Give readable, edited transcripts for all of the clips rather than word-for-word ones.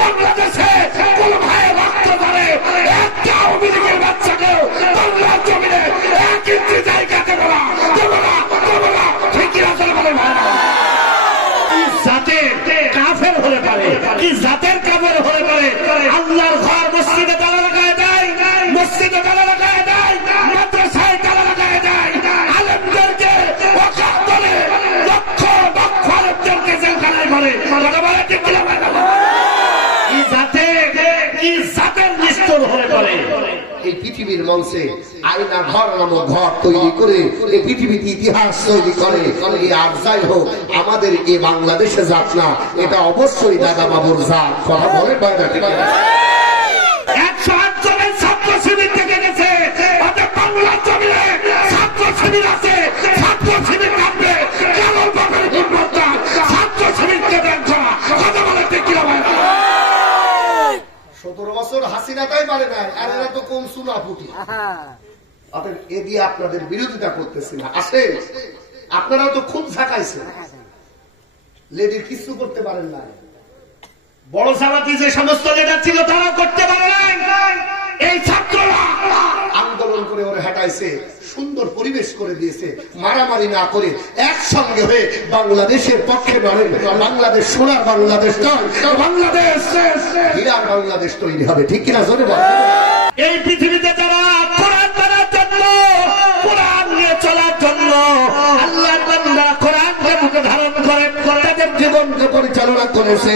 বাংলাদেশে কোন ভাই রক্ত ধরে একটা আওয়ামী লীগের বাচ্চাকেও বাংলার জমিনে 1 ইঞ্চি জায়গাতে বলা ঠিক আছে বলে ভাই জাতের কাফের হলে পারে কি জাতের কাফের হলে পারে আল্লাহর ঘর মসজিদে তালা লাগায় দেয় মসজিদে তালা লাগায় দেয় মাদ্রাসায় তালা লাগায় দেয় আলেমদেরকে ওয়াকাফ করে লক্ষ লক্ষ আলেমদেরকে জেলখানায় ভরে কথা বলে ঠিক কি জাতের নিষ্ঠুর হলে পারে এই পৃথিবীর মঞ্চে আয়না ঘর নামক ঘর তৈরি করে এই পৃথিবীতে ইতিহাস তৈরি করে আর যাই হোক আমাদের এই বাংলাদেশে জাত না, এটা অবশ্যই দাদা বাবুর জাত। কথা বলে বাইরে থেকে 108 জনের ছাত্র শিবির থেকে গেছে বাংলার জমিনে ছাত্র শিবির আছে ছাত্র শিবির কাটবে কেবল বাপের হিম্মত ছাত্র শিবিরকে বের করা কথা বলে ঠিক কি 17 বছর হাসিনা তাই পারে না, আর এরা তো কোন সুনা ফুটি এ দিয়ে আপনাদের বিরোধিতা করতেছি না। আসে আপনারাও তো খুব ঝাঁকাইছেন, লেডির কিছু করতে পারেন না। বড় জামাতি যে সমস্ত লিডার ছিল তারাও করতে পারে নাই। এই ছাত্ররা আন্দোলন করে ওরে হাঁটাইছে, সুন্দর পরিবেশ করে দিয়েছে, মারামারি না করে একসঙ্গে হয়ে বাংলাদেশের পক্ষে লড়েন। বাংলাদেশ সোনার বাংলাদেশ নয়, বাংলাদেশ হীরার বাংলাদেশ তৈরি হবে, ঠিক কিনা জোরে বল। এই পৃথিবীতে যারা কোরআন মানার জন্য কোরআন নিয়ে চলার জন্য আল্লাহর বান্দা কোরআনকে মুখে ধারণ করে তাদের জীবনকে পরিচালনা করেছে,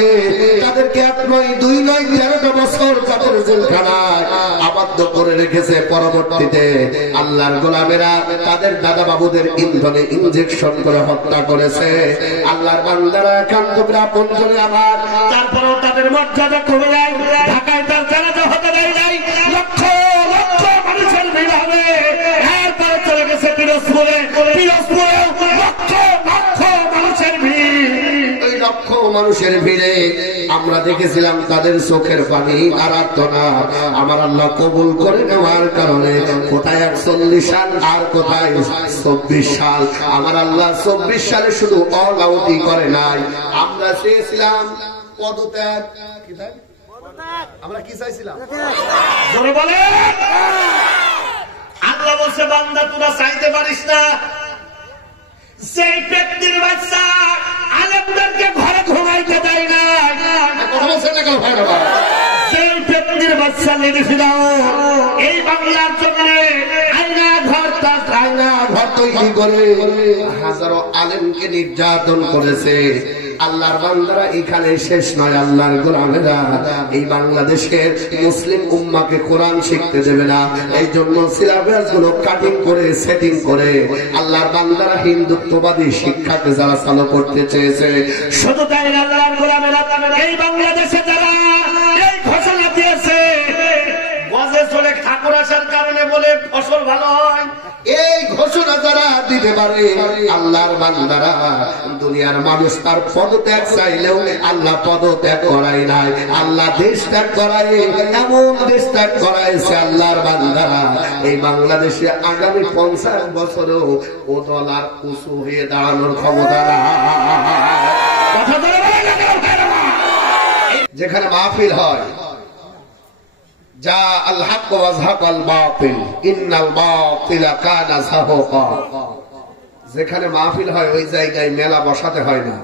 তাদেরকে 1 নয় 2 নয় 13টা বছর তাদের জেলখানায় আবদ্ধ করে রেখেছে। পরবর্তীতে আল্লাহর গোলামেরা তাদের দাদা বাবুদের ইন্ধনে ইনজেকশন করে হত্যা করেছে। আল্লাহর বান্দারা একান্তরা পঞ্চমে আমার, তারপরেও তাদের মর্যাদা কমে যায়। ঢাকায় তার জানাজা হতে দেয় নাই, লক্ষ লক্ষ মানুষের ভিড় হবে। এরপরে চলে গেছে পিরোজপুরে, পিরোজপুরেও লক্ষ লক্ষ মানুষের ভিড়। ওই লক্ষ মানুষের ভিড়ে আমরা দেখেছিলাম তাদের চোখের পানি আর আর্তনাদ আমার আল্লাহ কবুল করে নেওয়ার কারণে কোথায় 41 সাল আর কোথায় 24 সাল। আমার আল্লাহ 24 সালে শুধু অল আউটই করে নাই, আমরা চেয়েছিলাম পদত্যাগ। আমরা কি চাইছিলাম জোরে বলে। আল্লাহ বলছে বান্দা তোরা চাইতে পারিস না। সেই ব্যক্তির বাচ্চা আলেমদেরকে ঘরে ঘুমাইতে দেয় না, সেই ব্যক্তির বাচ্চা লেগে ফিরাও এই বাংলার জমিনে আয়না ঘর তৈরি করে হাজারো আলেমকে নির্যাতন করেছে। আল্লাহর বান্দারা এখানে শেষ নয়, আল্লাহর গোলামেরা এই বাংলাদেশের মুসলিম উম্মাকে কোরআন শিখতে দেবে না। এই জন্য সিলেবাস গুলো কাটিং করে সেটিং করে আল্লাহর বান্দারা হিন্দুত্ববাদী শিক্ষাকে যারা চালু করতে চেয়েছে। শুধু তাই না, আল্লাহর গোলামেরা এই বাংলাদেশে যারা এই ঘোষণা দিয়েছে গজে চলে ঠাকুর আসার কারণে বলে ফসল ভালো হয়, এই ঘোষণা যারা দিতে পারে আল্লাহর বান্দারা, দুনিয়ার মানুষ তার পদত্যাগ চাইলেও আল্লাহ পদত্যাগ করাই নাই, আল্লাহ দেশ ত্যাগ করাই, এমন দেশ ত্যাগ করাইছে আল্লাহর বান্দারা। এই বাংলাদেশে আগামী 50 বছরেও ও ডলার উঁচু হয়ে দাঁড়ানোর ক্ষমতা না। যেখানে মাহফিল হয় যা আল হক ওয়া যাহাকাল বাতিল ইন্নাল বাতিলা কানা যাহুকা, যেখানে মাহফিল হয় ওই জায়গায় মেলা বসাতে হয় না।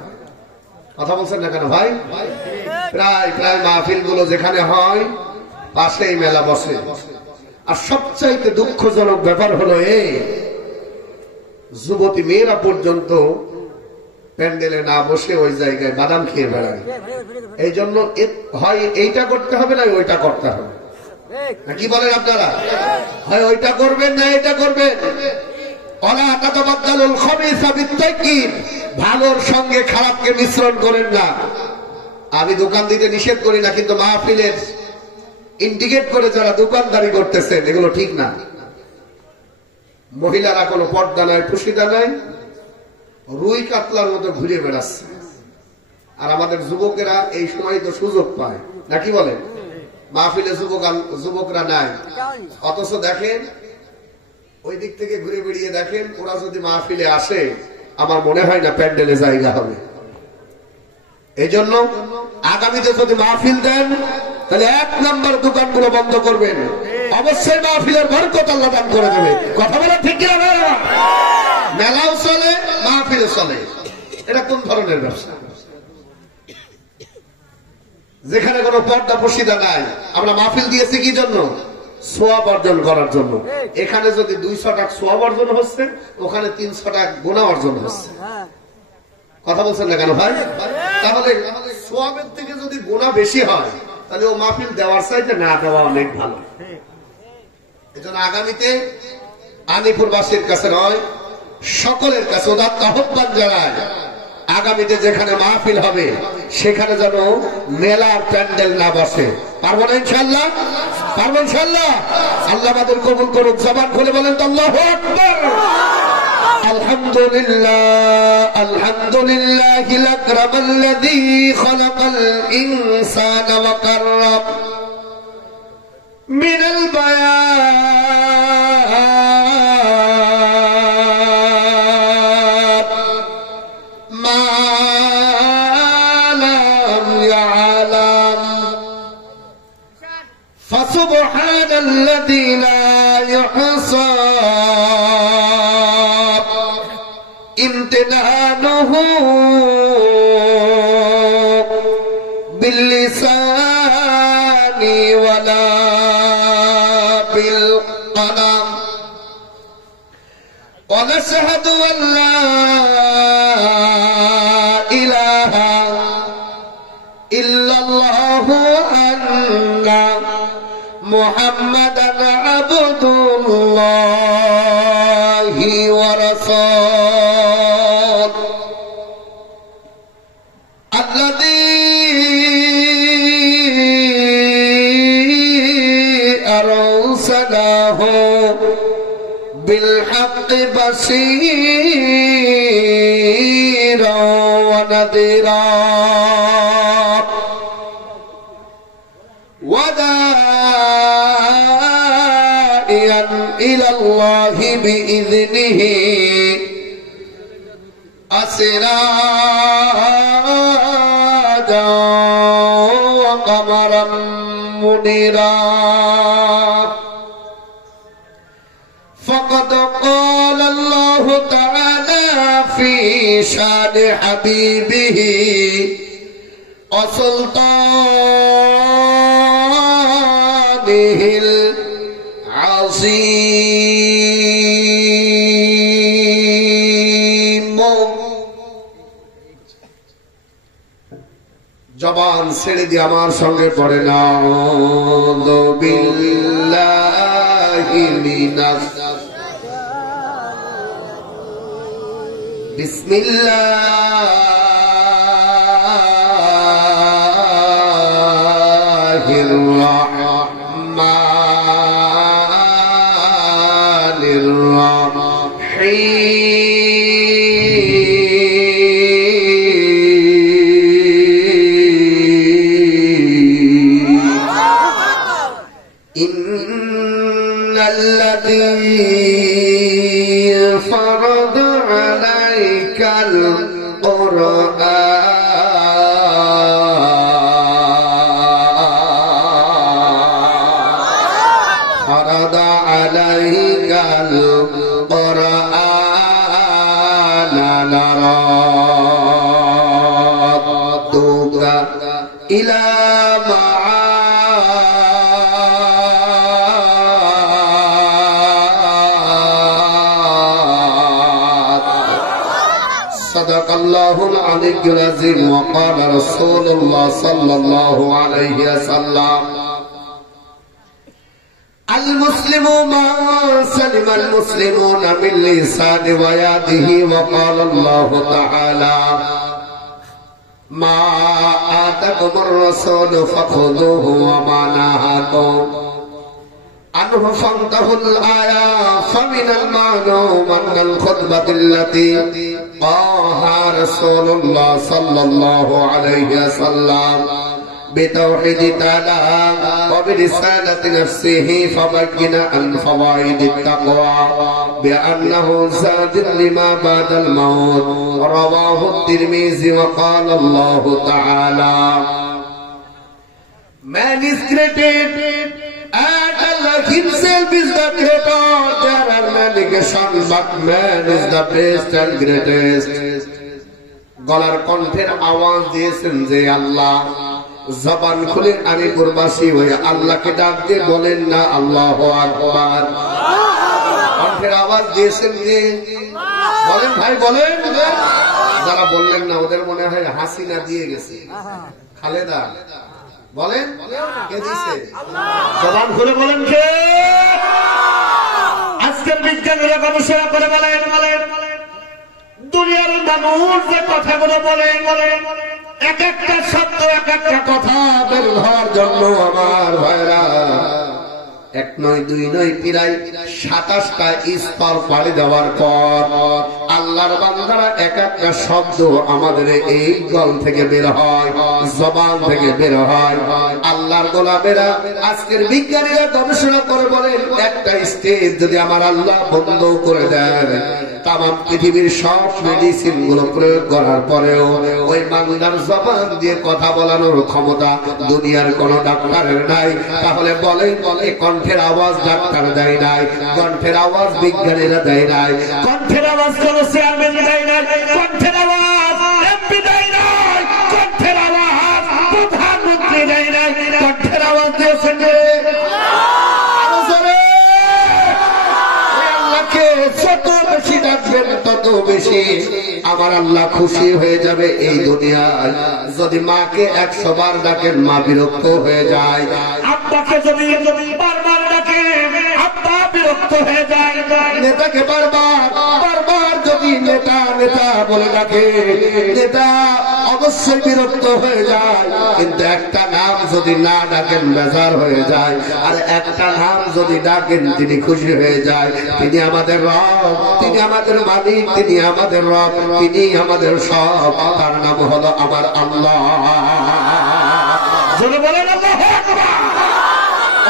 কথা বলছেন না কেন ভাই? প্রায় প্রায় মাহফিল গুলো যেখানে হয় পাশেই মেলা বসে। আর সবচাইতে দুঃখজনক ব্যাপার হলো এই যুবতী মেয়েরা পর্যন্ত প্যান্ডেলে না বসে ওই জায়গায় বাদাম খেয়ে বেড়ায়। এই জন্য হয় এইটা করতে হবে না ওইটা করতে হবে, কি বলেন আপনারা? হয় ওইটা করবেন না এটা করবেন। ভালোর সঙ্গে খারাপকে মিশ্রণ করেন না। আমি দোকান দিতে নিষেধ করি না, কিন্তু মাহফিলের ইন্ডিকেট করে যারা দোকানদারি করতেছেন এগুলো ঠিক না। মহিলারা কোনো পর্দা নাই, পুশিদা নাই, রুই কাতলার মতো ঘুরে বেড়াচ্ছে। আর আমাদের যুবকেরা এই সময় তো সুযোগ পায় নাকি বলেন? মাহফিলে যুবকরা নাই, অথচ দেখেন ওই দিক থেকে ঘুরে বেরিয়ে দেখেন ওরা যদি মাহফিলে আসে আমার মনে হয় না প্যান্ডেলে জায়গা হবে। এই জন্য আগামীতে যদি মাহফিল দেন তাহলে 1 নম্বর দোকানগুলো বন্ধ করবেন, অবশ্যই মাহফিলের বরকত আল্লাহ দান করে দেবে। কথা বলা ঠিক কিনা? মেলাও চলে, মাহফিলও চলে। এটা কোন ধরনের ব্যবসা? যেখানে কোনো পর্দা পর্দা নাই, আমরা মাহফিল দিয়েছি কি জন্য? সোয়াব অর্জন করার জন্য। এখানে যদি 200 টাকা সোয়াব অর্জন হচ্ছে, ওখানে 300 টাকা গুনাহ অর্জন হচ্ছে। কথা বলছেন না কেন ভাই? তাহলে সোয়াবের থেকে যদি গুনাহ বেশি হয়, তাহলে ও মাহফিল দেওয়ার চাইতে না দেওয়া অনেক ভালো। এজন্য আগামীতে আনিপুরবাসীর কাছে নয়, সকলের কাছে উদাত্ত আহ্বান জানায়, আগামীতে যেখানে মাহফিল হবে সেখানে যেন মেলার প্যান্ডেল না বসে। পারবো না ইনশাআল্লাহ? পারবো ইনশাআল্লাহ? আল্লাহ আমাদের কবুল করুক। জবান খুলে বলেন তো আল্লাহু আকবার। আলহামদুলিল্লাহ আলহামদুলিল্লাহিল আকরামাল্লাযী খালাকাল ইনসানা ওয়া কাররাম মিনাল বায়াত মা লাম ইয়ালাম ফাসুবহানাল্লাযী লা ইহসা امتنانه باللسان ولا بالقلم ونشهد أن لا إله إلا الله أن محمدا عبد الله ورسوله أرسله بالحق بشيرا ونذيرا وداعيا إلى الله بإذنه سراجا وقمرا منيرا فقد قال الله تعالى في شان حبيبه وسلطانه العظيم জবান ছেড়ে দিয়ে আমার সঙ্গে পড়ে নাউযু বিল্লাহি মিনাশ বিসমিল্লাহির রহমানির রহিম الذي فرض عليك القرآن فرض عليك القرآن لردك إلى صدق الله العلي العظيم وقال رسول الله صلى الله عليه وسلم المسلم من سلم المسلمون من لسانه ويده وقال الله تعالى ما آتاكم الرسول فخذوه وما نهاكم عنه فانتهوا الآية فمن المعلوم أن الخطبة التي قالها رسول الله صلى الله عليه وسلم بتوحيد تعالى وبرسالة نفسه فبين عن فوائد التقوى بأنه زاد لما بعد الموت رواه الترمذي وقال الله تعالى Man is created and Allah himself is the creator. There are many nations but man is the best and greatest. গলার কণ্ঠের আওয়াজ দিয়েছেন যে আল্লাহ, জবান খুলে আলিপুরবাসী হয়ে আল্লাহকে ডাক দিয়ে বলেন না আল্লাহু আকবার। কণ্ঠের আওয়াজ দিয়েছেন যে বলেন ভাই বলেন। যারা বললেন না ওদের মনে হয় হাসিনা দিয়ে গেছে, খালেদা বলেন কে দিছে? জবান খুলে বলেন কে? আজকের বিজ্ঞানীরা গবেষণা করে বলেন দুনিয়ার মানুষ যে কথাগুলো বলেন এক একটা শব্দ এক একটা কথা বের হওয়ার জন্য আমার ভাইরা এক নয় দুই নয় প্রায় 27টা স্তর পাড়ি দেওয়ার পর আল্লাহর বান্দারা এক একটা শব্দ আমাদের এই গল থেকে বের হয়, জবান থেকে বের হয়। আল্লাহর গোলামেরা আজকের বিজ্ঞানীরা গবেষণা করে বলেন একটা স্টেজ যদি আমার আল্লাহ বন্ধ করে দেন, তাম পৃথিবীর সব মেডিসিন গুলো প্রয়োগ করার পরেও ওই বাংলার জবান দিয়ে কথা বলানোর ক্ষমতা দুনিয়ার কোন ডাক্তারের নাই, তাহলে বলেন কণ্ঠের আওয়াজ ডাক্তার দেয় নাই, কণ্ঠের আওয়াজ বিজ্ঞানীরা দেয় নাই, কণ্ঠের আওয়াজ কোন চেয়ারম্যান দেয় নাই, কণ্ঠের আওয়াজ এমপি দেয় নাই, কণ্ঠের আওয়াজ প্রধানমন্ত্রী দেয় নাই, কণ্ঠের আওয়াজ দিয়েছেন যত বেশি ডাকবেন তত বেশি আমার আল্লাহ খুশি হয়ে যাবে। এই দুনিয়ায় যদি মাকে 100 বার ডাকেন মা বিরক্ত হয়ে যায়, আব্বাকে যদি বারবার ডাকে আব্বা বিরক্ত হয়ে যায়, নেতাকে বারবার যদি নেতা বলে ডাকে নেতা অবশ্যই বিরক্ত হয়ে যায়। কিন্তু একটা নাম যদি না ডাকেন বেজার হয়ে যায়, আর একটা নাম যদি ডাকেন তিনি খুশি হয়ে যায়। তিনি আমাদের রব, তিনি আমাদের মালিক, তিনি আমাদের রব, তিনি আমাদের সব। তার নাম হলো আমার আল্লাহ। যদি বলেন আল্লাহু আকবার।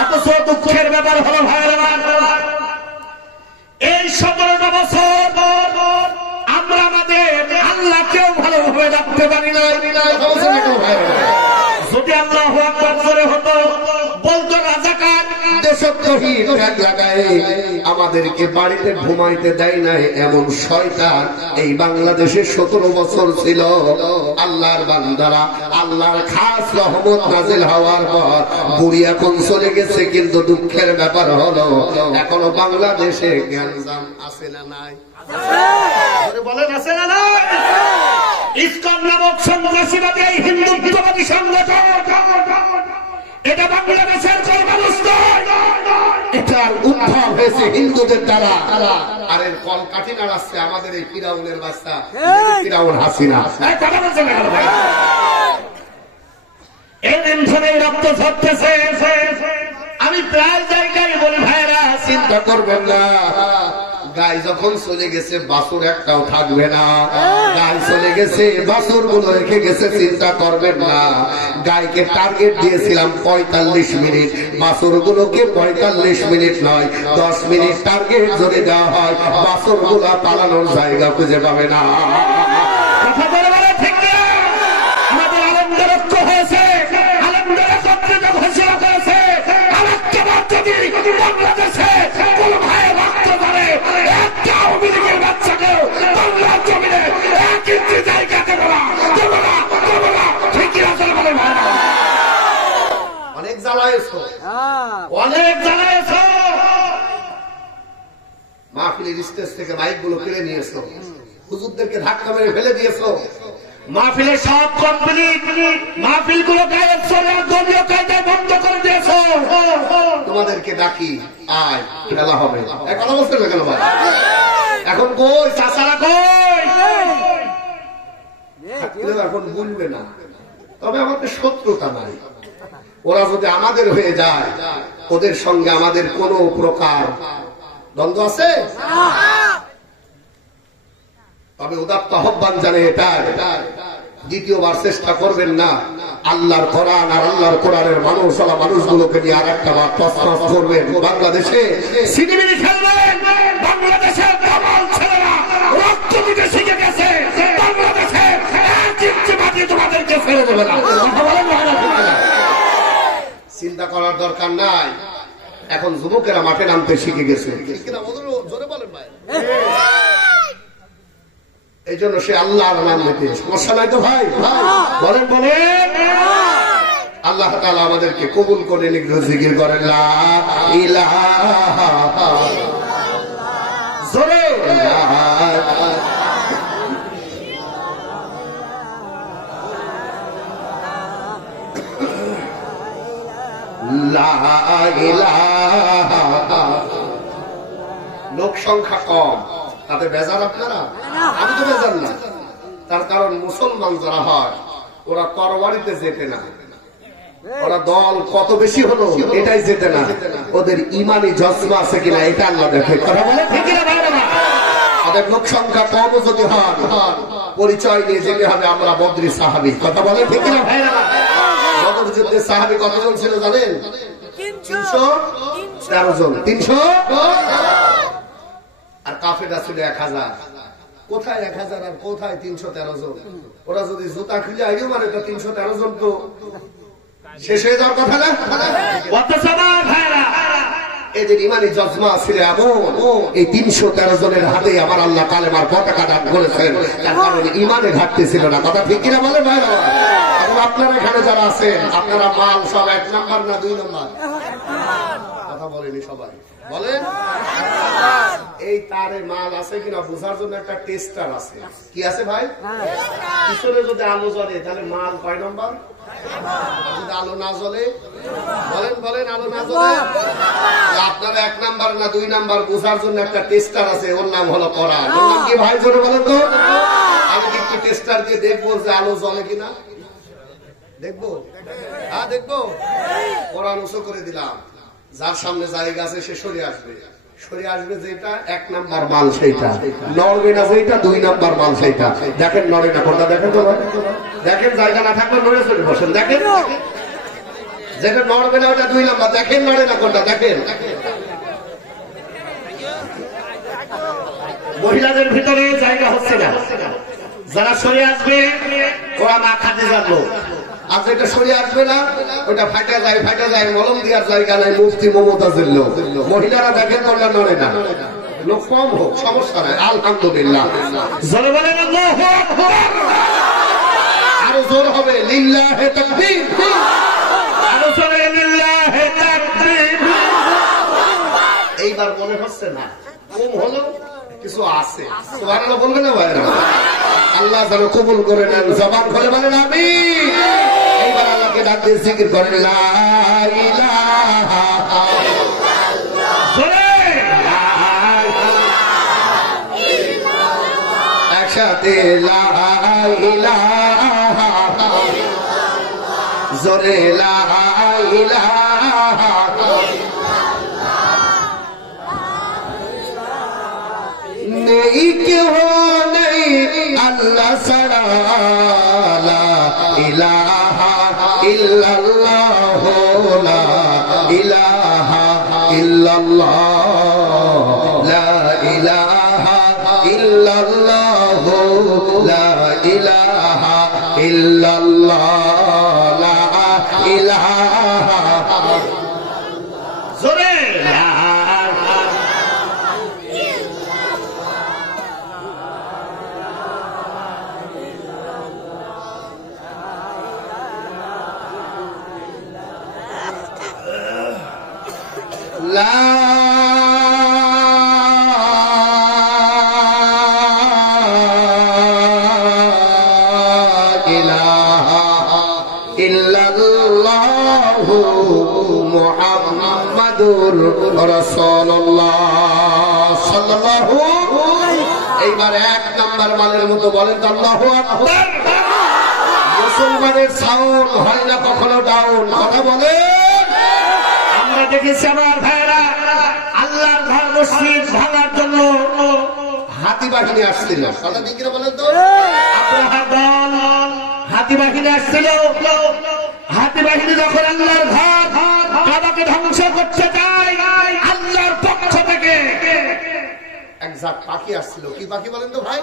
অথচ দুঃখের ব্যাপার হলো ভাইরা এই 17টা বছর আমরা আমাদের আল্লাহকেও ভালোভাবে ডাকতে পারি না। যদি আল্লাহু আকবার করে হতো বলতো রাজাকার দেশদ্রোহী ট্যাগ লাগায় আমাদেরকে বাড়িতে ঘুমাইতে দেয় নাই এমন শয়তান এই বাংলাদেশে 17 বছর ছিল। আল্লাহর বান্দারা আল্লাহর খাস রহমত নাজিল হওয়ার পর বুড়ি এখন চলে গেছে, কিন্তু দুঃখের ব্যাপার হলো এখনো বাংলাদেশে জ্ঞানজাম আছে না নাই? বলেন আছে না নাই? ইসকন নামক সন্ত্রাসীবাদী এই হিন্দুত্ববাদী সংগঠন এটা বাংলাদেশের কোন মানুষ নয়, এটার উদ্ভব হয়েছে হিন্দুদের দ্বারা। আর এর কলকাঠি নাড়াচ্ছে আমাদের এই ফিরাউনের বাচ্চা ফিরাউন হাসিনা। কথা বলছে না এই দিন ধরে রক্ত ঝরতেছে। আমি প্রায় জায়গায় বলি ভাইরা চিন্তা করবেন না, গাই যখন চলে গেছে বাছুর একটাও থাকবে না। গাই চলে গেছে বাছুর গুলো রেখে গেছে, চিন্তা করবেন না। গাইকে টার্গেট দিয়েছিলাম 45 মিনিট, বাছুর গুলোকে 45 মিনিট নয় 10 মিনিট টার্গেট যদি দেওয়া হয় বাছুর গুলা পালানোর জায়গা খুঁজে পাবে না। কথা বলে ঠিক না? আমাদের আলেমদের ঐক্য হয়েছে, আলেমদের একত্রিত ঘোষণা করেছে আলেমবাদ যদি বাংলাদেশে কোন ভাই রক্ত ধরে একটা আওয়ামী লীগের বাচ্চাকেও বাংলার জমিনে 1 ইঞ্চি জায়গা দেবে না। ঠিকই আছে বলে অনেক জ্বালায়েছো, অনেক জ্বালায়েছো। মাহফিলের স্টেজ থেকে মাইক গুলো কেড়ে নিয়েছো, হুজুরদেরকে ধাক্কা মেরে ফেলে দিয়েছো, মাহফিলে সব কমপ্লিট, মাহফিল গুলো গায়েব চলে দলীয় কায়দায় বন্ধ করে দিয়েছো। তোমাদেরকে ডাকি আয় খেলা হবে, কথা বলতে হবে কেন? এখন কই চাচারা কই? এখন বলবে না, তবে আমাদের শত্রুতা নাই। ওরা যদি আমাদের হয়ে যায় ওদের সঙ্গে আমাদের কোন প্রকার দ্বন্দ্ব আছে? তবে উদাত্ত আহ্বান জানে এটা দ্বিতীয়বার চেষ্টা করবেন না। আল্লাহর কোরআন আর আল্লাহর কোরআনের মানুষগুলোকে নিয়ে আর একটা বার তসনস করবেন। বাংলাদেশে সিনেমিনি খেলবেন, বাংলাদেশের কামাল ছেলেরা রক্ত দিতে শিখে গেছে, বাংলাদেশে এক ইঞ্চি মাটি তোমাদেরকে ফেলে দেবে না। চিন্তা করার দরকার নাই, এখন যুবকেরা মাঠে নামতে শিখে গেছে। এই জন্য সে আল্লাহর নাম নিতে সমস্যা নাই তো ভাই? বলেন বলেন। আল্লাহ তাআলা আমাদেরকে কবুল করে নিগ্রহ জিকির করেন লা ইলাহা জোরে লা ইলাহা। লোক সংখ্যা কম, তাতে বেজার আপনারা? আমি তো বেজার না। তার কারণ মুসলমান যারা হয় ওরা তরবারিতে যেতে না, ওরা দল কত বেশি হলো এটাই যেতে না, ওদের ইমানি জজবা আছে কিনা এটা আল্লাহ দেখে। কথা বলে ঠিক না ভাই? ওদের লোক সংখ্যা কম যদি হয় পরিচয় নিয়ে যেতে হবে আমরা বদরি সাহাবী। কথা বলে ঠিক না ভাই? বদর যুদ্ধে সাহাবী কতজন ছিল জানেন? 313 জন। 300 আর কাফেররা ছিল 1000। কোথায় 1000 আর কোথায় 313 জন? ওরা যদি জুতা খুলে আইও মানে তো 313 জন তো শেষ হয়ে যাওয়ার কথা না? এদের ইমানি জজমা ছিল এমন, এই 313 জনের হাতে আমার আল্লাহ কালেমার পতাকা দান করেছেন, তার কারণে ইমানে ঘাটতি ছিল না। কথা ঠিক কিনা বলে ভাই? আপনারা এখানে যারা আছেন আপনারা মাল সব 1 নাম্বার না 2 নাম্বার? কথা বলেনি সবাই, বলেন। এই তারে মাল আছে কিনা বোঝার জন্য একটা টেস্টার আছে। কি আছে ভাই? পিছনে যদি আলো জ্বলে তাহলে মাল কয় নাম্বার? যদি আলো না জ্বলে, বলেন বলেন, আলো না জ্বলে আপনারা 1 নাম্বার না 2 নাম্বার বোঝার জন্য একটা টেস্টার আছে, ওর নাম হলো কোরআন। ওর নাম কি ভাই জোরে বলেন তো? আমি একটু টেস্টার দিয়ে দেখবো যে আলো জ্বলে কিনা। দেখবো? হ্যাঁ দেখবো। কোরআন উঁচু করে দিলাম, যার সামনে জায়গা আছে সে সরে আসবে। সরে আসবে যেটা 1 নাম্বার মাল সেইটা, নড়বে না যেটা 2 নাম্বার মাল সেইটা। দেখেন নড়ে না কোনটা? দেখেন তো, দেখেন জায়গা না থাকলে নড়ে চলে বসেন। দেখেন যেটা নড়বে না ওটা 2 নাম্বার। দেখেন নড়ে না কোনটা? দেখেন। মহিলাদের ভিতরে জায়গা হচ্ছে না, যারা সরে আসবে ওরা মা খাতে যাবো, আর যেটা সরে আসবে না ওটা ফাটা যায়, মলম দেওয়ার জায়গা নাই। মুফতি মমতাজের লোক। মহিলারা দেখেন তোমরা নড়ে না, লোক কম হোক সমস্যা নাই, আলহামদুলিল্লাহ। জোরে বলেন আল্লাহু আকবার। আরো জোর হবে লিল্লাহে তাকবীর, আরো জোরে লিল্লাহে তাকবীর। এইবার মনে হচ্ছে না কম হলো কিছু আছে। সুবহানাল্লাহ বলবেন না ভাইরা? আল্লাহ যেন কবুল করে নেন। জবান খুলে বলেন আমিন। এইবার আল্লাহকে ডাক দিয়ে জিকির করেন লা ইলাহা ইল্লাল্লাহ। একসাথে লা ইলাহা জোরে লা ইলাহা। নেই কেউ নেই আল্লাহ ছাড়া, লা ইলাহা ইল্লাল্লাহ, লা ইলাহা ইল্লাল্লাহ, লা ইলাহা ইল্লাল্লাহ, লা ইলাহা ইল্লাল্লাহ, লা ইলাহা জোরে লা লা ইলাহা ইল্লাল্লাহু মুহাম্মাদুর রাসূলুল্লাহ সাল্লাল্লাহু। এইবার 1 নাম্বার মালের মতো বলেন তো আল্লাহু আকবার। মুসলমানের সাউন্ড হয় না কখনো ডাউন। কথা বলে আমরা দেখেছি আমার ভাইরা আল্লাহর ঘর মসজিদ ভাঙার জন্য হাতি বাহিনী আসছিল। কথা ঠিক বলেন তো? আপনার দল হাতি বাহিনী আসছিল, বাহিনী যখন আল্লাহর ঘর কাবাকে ধ্বংস করতে যায়, আল্লাহর পক্ষ থেকে এক জাত পাখি আসছিল। কি পাখি বলেন তো ভাই?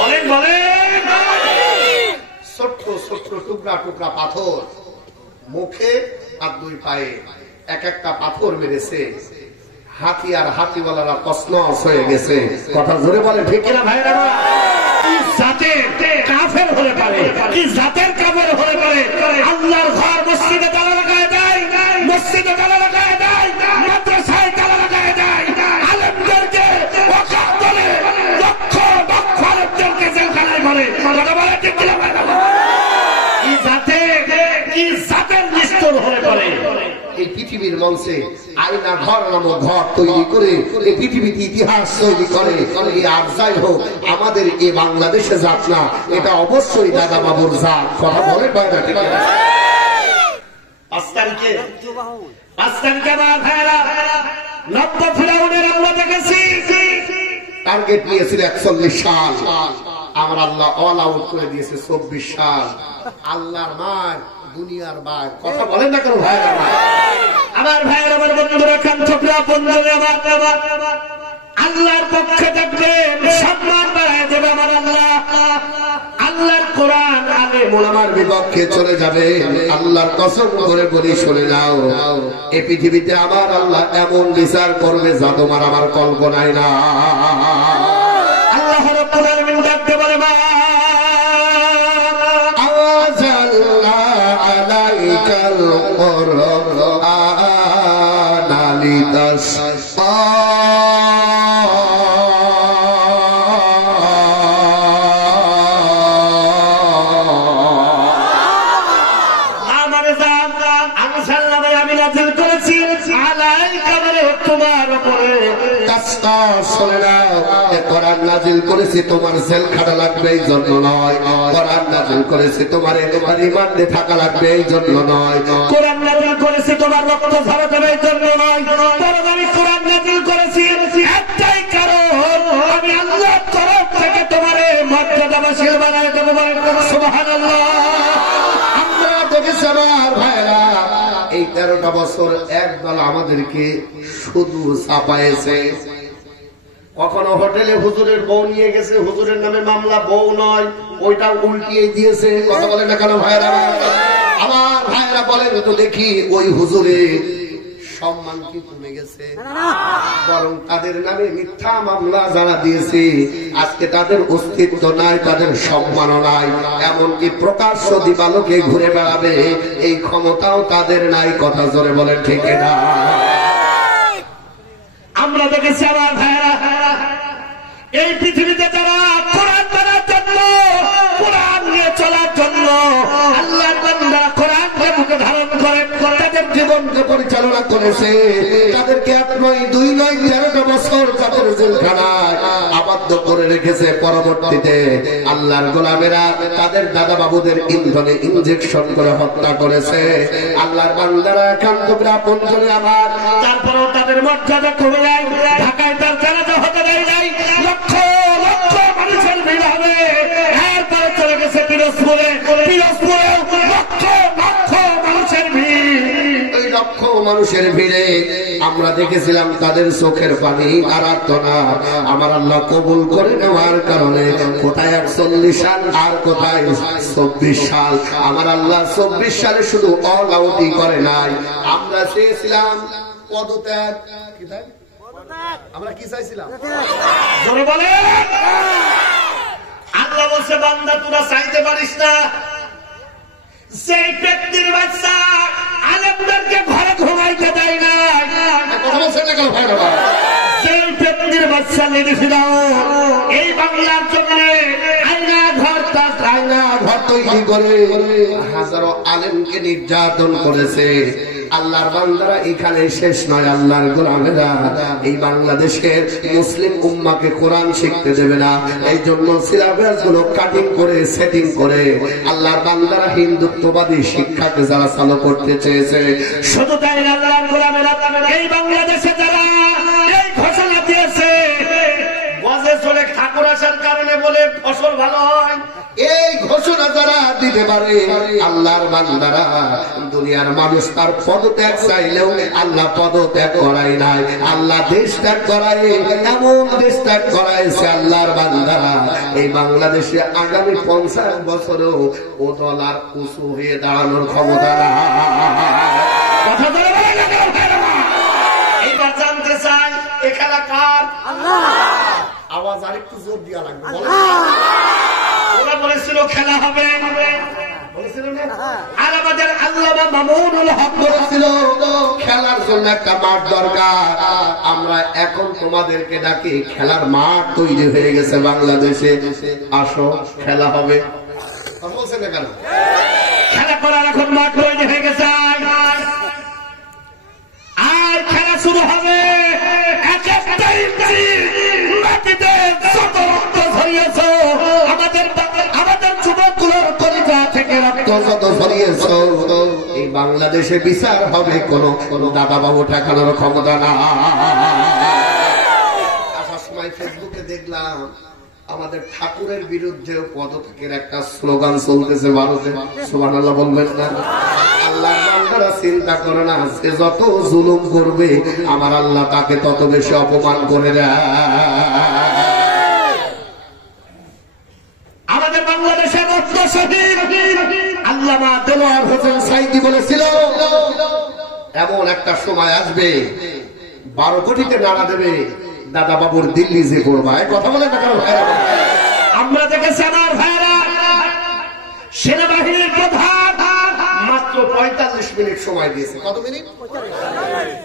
বলেন বলেন। ছোট্ট ছোট্ট টুকরা টুকরা পাথর, মুখে আর দুই পায়ে এক একটা পাথর মেরেছে। হাতি আর হাতিওয়ালারা তছনছ হয়ে গেছে। কথা জোরে বলে ঠিক কিনা ভাইরা? কি জাতের কাফের হলে পারে, কি জাতের কাফের হলে পারে আল্লাহর ঘর মসজিদে তালা লাগায় দেয়, মসজিদে তালা লাগায় দেয়, মাদ্রাসায় তালা লাগায় দেয়, আলেমদেরকে ওয়াকাফ বলে, লক্ষ লক্ষ আলেমদেরকে জেলখানায় বলে। কথা বলে ঠিক কিনা ভাইরা? কি জাতের নিষ্ঠুর হলে পারে এই পৃথিবীর মঞ্চে আয়না ঘর নামক ঘর তৈরি করে এই পৃথিবীতে ইতিহাস তৈরি করে। আর যাই হোক, আমাদের এই বাংলাদেশে জাত না, এটা অবশ্যই দাদা বাবুর জাত। কথা বলে পায়না ঠিক আছে? 5 তারিখে আমার ভাইরা নব্য ফিরাউনের আমরা দেখেছি। টার্গেট নিয়েছিল 41 সাল, আমার আল্লাহ অল আউট করে দিয়েছে 24 সাল। আল্লাহর মার দুনিয়ার মার। কথা বলেন না কেন ভাই? আমার ভাইয়ের আমার বন্ধুরা খান ছোকরা বন্ধুরা আমার আল্লাহর পক্ষে দেখবেন, সম্মান বাড়ায় দেবে আমার আল্লাহ। আল্লাহর কোরআন আলেম ওলামার বিপক্ষে চলে যাবে। আল্লাহর কসম করে বলি শুনে যাও, এই পৃথিবীতে আমার আল্লাহ এমন বিচার করবে যা তোমার আমার কল্পনায় না। আল্লাহ রাব্বুল আলামিন ডাকতে বলে, মা আযাল্লা আলাইকাল কুরআন লিতাশকা। আমি নাযিল করেছি আলাইকা মানে তোমার উপরে। শোনে নাও, কোরআন নাযিল করেছি তোমার জেল খাটা লাগবে এই জন্য নয়। কোরআন নাযিল করেছি তোমার ঈমান নিয়ে থাকা লাগবে এই জন্য নয়। কোরআন নাযিল করেছি তোমার রক্ত ঝরাতে এই জন্য নয়। বরং আমি কোরআন নাযিল করেছি একটাই কারণ, আমি আল্লাহর তরফ থেকে তোমারে মর্যাদাবাসীর বানায় দেব। সুবহানাল্লাহ। আমরা দেখেছি আমার ভাইরা, এই 13টা বছর একদল আমাদেরকে শুধু চাপায়েছে। কখনো হোটেলে হুজুরের বউ নিয়ে গেছে, হুজুরের নামে মামলা, বউ নয়, ওইটা উল্টিয়ে দিয়েছে। কথা বলেন না কেন ভাইরা? আমার ভাইরা বলেন তো দেখি, ওই হুজুরের সম্মান কি কমে গেছে? বরং তাদের নামে মিথ্যা মামলা যারা দিয়েছে, আজকে তাদের অস্তিত্ব নাই, তাদের সম্মানও নাই। এমনকি প্রকাশ্য দিবালোকে ঘুরে বেড়াবে এই ক্ষমতাও তাদের নাই। কথা জোরে বলেন ঠিক না? আমরা দেখেছি আমার ভাইরা, এই পৃথিবীতে যারা কোরআন মানার জন্য, কোরআন নিয়ে চলার জন্য আল্লাহর বান্দা কোরআনকে মুখে ধারণ করে তাদের জীবনকে পরিচালনা করেছে, তাদেরকে 1 নয় 2 নয় 13টা বছর তাদের জেলখানায় আবদ্ধ করে রেখেছে। পরবর্তীতে আল্লাহর গোলামেরা তাদের দাদা বাবুদের ইন্ধনে ইনজেকশন করে হত্যা করেছে। আল্লাহর বান্দারা কান্তরা পঞ্চলে আমার, তারপরেও তাদের মর্যাদা কমে যায়। ঢাকায় তার জানাজা হতে দেয় নাই, লক্ষ লক্ষ মানুষের ভিড় হবে। এরপরে চলে গেছে পিরোজপুরে, পিরোজপুরেও লক্ষ লক্ষ মানুষের ভিড়। ওই লক্ষ মানুষের ভিড়ে আমরা দেখেছিলাম তাদের চোখের পানি আর আর্তনাদ আমার আল্লাহ কবুল করে নেওয়ার কারণে কোথায় 41 সাল আর কোথায় 24 সাল। আমার আল্লাহ 24 সালে শুধু অল আউটই করে নাই। আমরা চেয়েছিলাম পদত্যাগ। আমরা কি চাইছিলাম? জোরে বলে। আল্লাহ বলছে, বান্দা তোরা চাইতে পারিস না। সেই ব্যক্তির বাচ্চা আলেমদেরকে ঘরে ঘুমাইতে দেয় না। কথা বলছেন না কেন ভাইরা? সেই ব্যক্তির বাচ্চা লেগে ফিরাও এই বাংলার জন্য আয়না ঘর, তার আয়না ঘর তৈরি করে হাজারো আলেমকে নির্যাতন করেছে। আল্লাহর বান্দারা এখানে শেষ নয়। আল্লাহর গোলামেরা এই বাংলাদেশের মুসলিম উম্মাকে কোরআন শিখতে দেবে না। এই জন্য সিলেবাস গুলো কাটিং করে সেটিং করে আল্লাহর বান্দারা হিন্দুত্ববাদী শিক্ষাকে যারা চালু করতে চেয়েছে, শুধু তাই না, আল্লাহর গোলামেরা এই বাংলাদেশে যারা এই ঘোষণা দিয়েছে, বজে চলে ঠাকুর আসার কারণে বলে করলে ফসল ভালো হয়। এই ঘোষণা যারা দিতে পারে আল্লাহর বান্দারা, দুনিয়ার মানুষ তার পদত্যাগ চাইলেও আল্লাহ পদত্যাগ করাই নাই, আল্লাহ দেশ ত্যাগ করায়, এমন দেশ ত্যাগ করাইছে আল্লাহর বান্দারা। এই বাংলাদেশে আগামী 50 বছরেও ও ডলার উঁচু হয়ে দাঁড়ানোর ক্ষমতা না। কথা বলে এইবার জানতে চাই এ খেলা কার? আওয়াজ আরেকটু জোর দিয়া লাগবে। ওরা বলেছিল খেলা হবে, আর আমাদের আল্লামা মামুনুল হক বলেছিল খেলার জন্য একটা মাঠ দরকার। আমরা এখন তোমাদেরকে ডাকি, খেলার মাঠ তৈরি হয়ে গেছে বাংলাদেশে, আসো খেলা হবে। বলছে না কেন? খেলা করার এখন মাঠ তৈরি হয়ে গেছে, আর খেলা শুরু হবে। আমাদের যুবকগুলোর কলিজা থেকে রক্ত যত ঝরিয়েছ, এই বাংলাদেশে বিচার হবে কোন দাদা বাবু ঠেকানোর ক্ষমতা না। আসার সময় ফেসবুকে দেখলাম আমাদের ঠাকুরের বিরুদ্ধে পদত্যাগের একটা স্লোগান চলতেছে ভারতে। সুবহানাল্লাহ বলবেন না? আল্লাহ বান্দারা চিন্তা করে না, সে যত জুলুম করবে আমার আল্লাহ তাকে তত বেশি অপমান করে দেয়। আমাদের বাংলাদেশের আল্লামা দেলোয়ার হোসেন সাইদি বলেছিল এমন একটা সময় আসবে 12 কোটিতে নাড়া দেবে দাদা বাবুর দিল্লি যে করবায়। কথা বলে না কারণ আমরা দেখেছি আমার ভাইরা, সেনাবাহিনীর প্রধান মাত্র 45 মিনিট সময় দিয়েছে। কত মিনিট?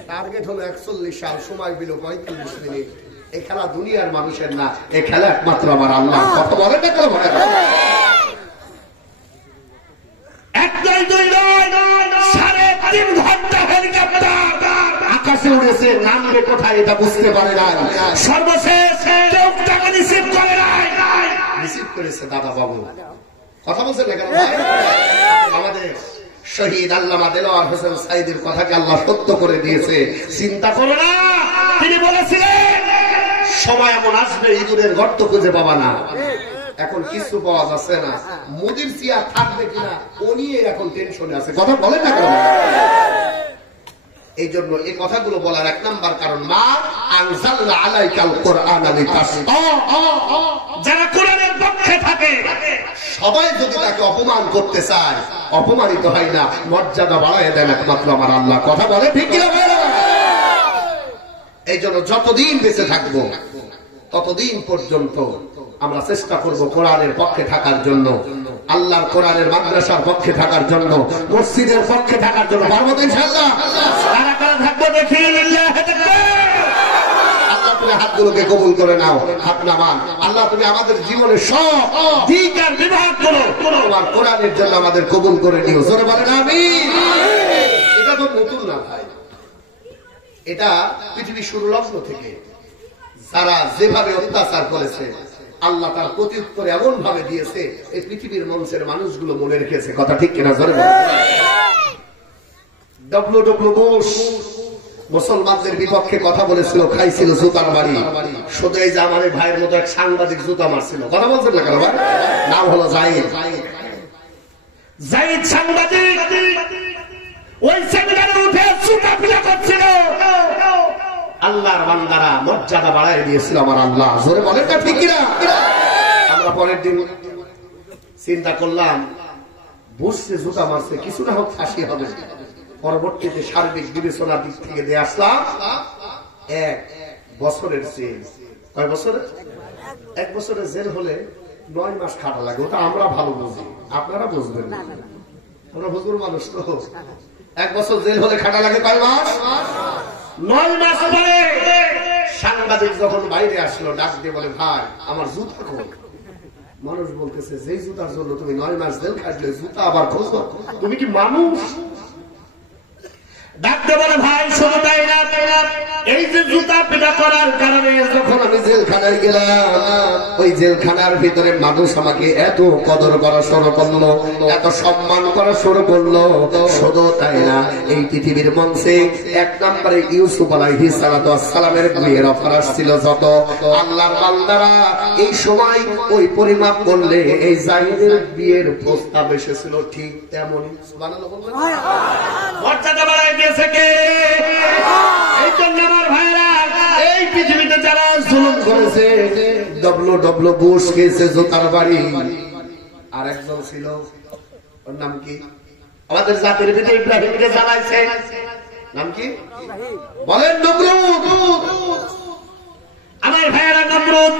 টার্গেট হলো 41 সাল, সময় দিল 45 মিনিট। এই খেলা দুনিয়ার মানুষের না, এই খেলা একমাত্র আমার আল্লাহ। কথা বলে না কেন ভাই? সাড়ে 3 ঘন্টা হেলিকপ্টার আকাশে উড়েছে, নামবে কোথায় এটা বুঝতে পারে না। সর্বশেষ কেউ টাকা রিসিভ করে নাই, রিসিভ করেছে দাদা বাবু। কথা বলছেন না কেন ভাই? আমাদের শহীদ আল্লামা দেলোয়ার হোসেন সাইদির কথাকে আল্লাহ সত্য করে দিয়েছে। চিন্তা করো না, তিনি বলেছিলেন সময় এমন আসবে ইঁদুরের গর্ত খুঁজে পাবা না। এখন কিছু পাওয়া যাচ্ছে না, মোদির চেয়ার থাকবে কিনা ও নিয়ে এখন টেনশনে আছে। কথা বলেন না কেন? এই জন্য এই কথাগুলো বলার 1 নাম্বার কারণ, মা আনজালনা আলাইকাল কোরআন লিতাশকা। যারা কোরআনের পক্ষে থাকে সবাই যদি তাকে অপমান করতে চায়, অপমানিত হয় না, মর্যাদা বাড়ায় দেন একমাত্র আমার আল্লাহ। কথা বলে ঠিক কিনা? এই জন্য যতদিন বেঁচে থাকবো ততদিন পর্যন্ত আমরা চেষ্টা করব কোরআনের পক্ষে থাকার জন্য, আল্লাহর কোরআনের মাদ্রাসার পক্ষে থাকার জন্য, মসজিদের পক্ষে থাকার জন্য। পারবো তো ইনশাআল্লাহ? কারা কারা থাকবো দেখি। আল্লাহ তুমি হাতগুলোকে কবুল করে নাও, হাত নামান। আল্লাহ তুমি আমাদের জীবনের সব দিক আর বিভাগ করো তোমার কোরআনের জন্য আমাদের কবুল করে নিও। জোরে বলেন আমিন। এটা তো নতুন না ভাই, এটা পৃথিবী শুরু লগ্ন থেকে যারা যেভাবে অত্যাচার করেছে আল্লাহ তার প্রত্যুত্তরে এমন ভাবে দিয়েছে, এই পৃথিবীর মঞ্চের মানুষগুলো মনে রেখেছে। কথা ঠিক কিনা? জোরে বলেন। ডব্লিউ বুশ মুসলমানদের বিপক্ষে কথা বলেছিল, খাইছিল জুতার বাড়ি। শুধু এই যে আমার ভাইয়ের মতো এক সাংবাদিক জুতা মারছিল। কথা বলছেন না কেন ভাই? নাম হলো জাহিদ। জাহিদ সাংবাদিক ওই সেমিনারে উঠে জুতা পিটা করছিল। আল্লাহর বান্দারা মর্যাদা বাড়ায় দিয়েছিল আমার আল্লাহ। জোরে বলেন না ঠিক কিনা? আমরা পরের দিন চিন্তা করলাম, বুঝছে জুতা মারছে, কিছু না হোক ফাঁসি হবে। পরবর্তীতে সার্বিক বিবেচনার দিক থেকে দিয়ে আসলাম 1 বছরের জেল। কয় বছরের? 1 বছরের জেল হলে 9 মাস খাটা লাগে। ওটা আমরা ভালো বুঝি, আপনারা বুঝবেন না। আমরা বুঝবো মানুষ তো। 1 বছর জেল হলে খাটা লাগে কয় মাস? 9 মাস পরে সাংবাদিক যখন বাইরে আসলো, ডাক দিয়ে বলে, ভাই আমার জুতা খোঁজ। মানুষ বলতেছে, যে জুতার জন্য তুমি 9 মাস জেল খাটলে, জুতা আবার খোঁজো? তুমি কি মানুষ? ডাকতে বলে, ভাই শুধু তাই না, এই যে জুতা পিটা করার কারণে যখন আমি জেলখানায় গেলাম, ওই জেলখানার ভিতরে মানুষ আমাকে এত কদর করা শুরু করলো, এত সম্মান করা শুরু করলো। শুধু তাই না, এই পৃথিবীর মঞ্চে এক নম্বরে ইউসুফ আলাইহিস সালামের বিয়ের অফার আসছিল। যত আল্লাহর বান্দারা এই সময় ওই পরিমাপ করলে এই জাহিদের বিয়ের প্রস্তাব এসেছিল, ঠিক তেমনই। সুবহানাল্লাহ বলবেন? মর্যাদা বাড়াই দিয়েছে কে? এই জন্য আমার ভাইরা, এই পৃথিবীতে যারা জুলুম করেছে, ডব্লু বুশ খেয়েছে জোতার বাড়ি। আর একজন ছিল, ওর নাম কি? আমাদের জাতির ভিতরে ইব্রাহিমকে জ্বালাইছে, নাম কি বলেন? নমরুদ। আমার ভাইয়েরা, নমরুদ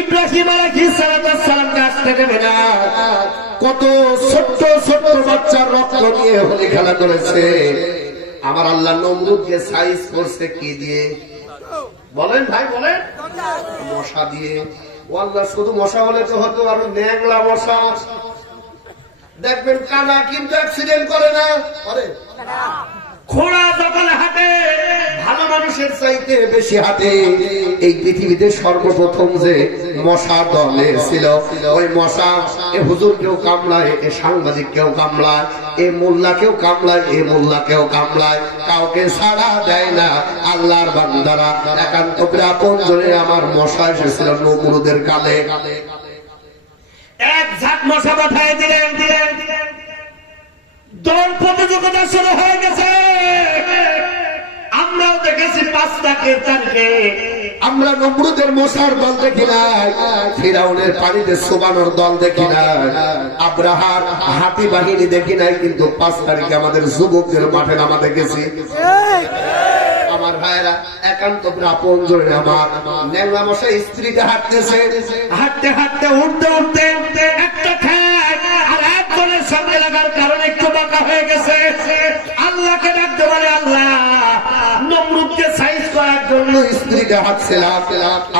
ইব্রাহিম আলাইহিস সালাম গাছ থেকে বেনা কত ছোট্ট ছোট্ট বাচ্চার রক্ত নিয়ে হোলি খেলা করেছে। আমার আল্লাহ নমরুদকে সাইজ করছে কি দিয়ে বলেন ভাই? বলেন, মশা দিয়ে। ও আল্লাহ, শুধু মশা হলে তো হতো, আরো ন্যাংলা মশা। দেখবেন কানা কিন্তু অ্যাক্সিডেন্ট করে না, করে? ঘোড়া যখন হাঁটে ভালো মানুষের চাইতে বেশি হাঁটে। এই পৃথিবীতে সর্বপ্রথম যে মশা দলে ছিল, ওই মশা এ হুজুর কেউ কামড়ায়, এ সাংবাদিক কেউ কামড়ায়, এ মোল্লা কেউ কামড়ায়, এ মোল্লা কেউ কামড়ায়, কাউকে ছাড়া দেয় না। আল্লাহর বান্দারা একান্ত আপন জনে আমার মশা এসেছিল নমরুদের কালে। এক ঝাঁক মশা পাঠায় দিলেন, দৌড় প্রতিযোগিতা শুরু হয়ে গেছে। আমরাও দেখেছি 5 তারিখে আমরা নমরুদের মশার দল দেখি নাই, ফিরাউনের পানিতে চুবানোর দল দেখি নাই, আব্রাহার হাতি বাহিনী দেখি নাই, কিন্তু 5 তারিখে আমাদের যুবকদের মাঠে নামা দেখেছি। আমার ভাইরা, একান্ত আপন জনে আমার ন্যাংলা মশা স্ত্রীতে হাঁটতেছে, হাঁটতে হাঁটতে উঠতে উঠতে একটা ঠ্যাং আর একজনের সঙ্গে লাগার কারণে একটু বাঁকা হয়ে গেছে। আল্লাহকে ডাকতে বলে, আল্লাহ নমরুদকে সাইজ করার জন্য স্ত্রীতে হাঁটছিলাম,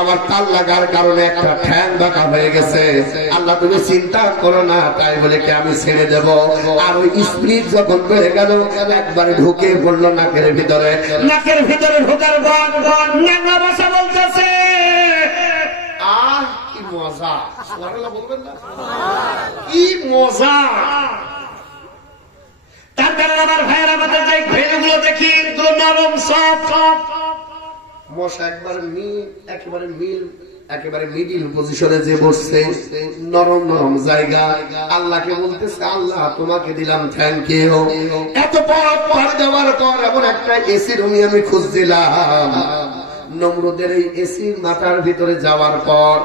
আমার তাল লাগার কারণে একটা ঠ্যাং বাঁকা হয়ে গেছে। আল্লাহ তুমি চিন্তা করো না, তাই বলে কি আমি ছেড়ে দেব? আর ওই স্ত্রীর যখন বেড়ে গেল, একবারে ঢুকে পড়লো নাকের ভিতরে। নাকের ভিতরে ঢোকার গন ন্যাংলা ভাষা বলতেছে, আহ কি মজা! সুবহানাল্লাহ বলবেন না? কি মজা! তার কারণে আমার ভাইয়ের আমাদের যে ভেড়গুলো দেখি, এগুলো নরম সফট। মশা একেবারে মিডিল পজিশনে যে বসছে, নরম নরম জায়গা। আল্লাহকে বলতেছে, আল্লাহ তোমাকে দিলাম থ্যাংক ইউ। এত পথ পার দেওয়ার পর এমন একটা এসি রুমে আমি খুঁজছিলাম। নমরুদের এই এসির মাথার ভিতরে যাওয়ার পর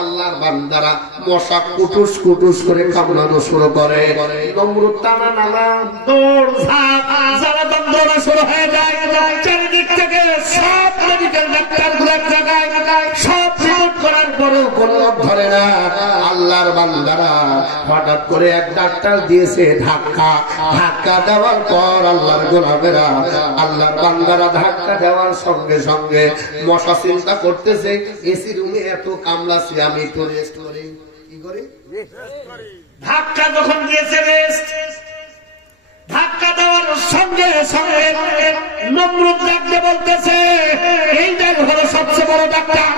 আল্লাহর বান্দারা মশা কুটুস কুটুস করে কামড়ানো শুরু করে। নমরুদ টানা নানা দৌড় ঝাঁপ জ্বালা দৌড়া শুরু হয়ে যায়। চারিদিক থেকে সব মেডিকেল ডাক্তারগুলো এক জায়গায়, সব রিপোর্ট করার পরেও কোনো ধরে না। আল্লাহর বান্দারা হঠাৎ করে এক ডাক্তার দিয়েছে ধাক্কা দেওয়ার পর আল্লাহর গোলামেরা, আল্লাহর বান্দারা ধাক্কা দেওয়ার সঙ্গে সঙ্গে মশা চিন্তা করতেছে, এসি রুমে এত কামড়াছে, আমি একটু রেস্ট করি। কি করি? ধাক্কা যখন দিয়েছে রেস্ট, ধাক্কা দেওয়ার সঙ্গে সঙ্গে নমরুদ ডাকতে বলতেছে, এইটাই হলো সবচেয়ে বড় ডাক্তার।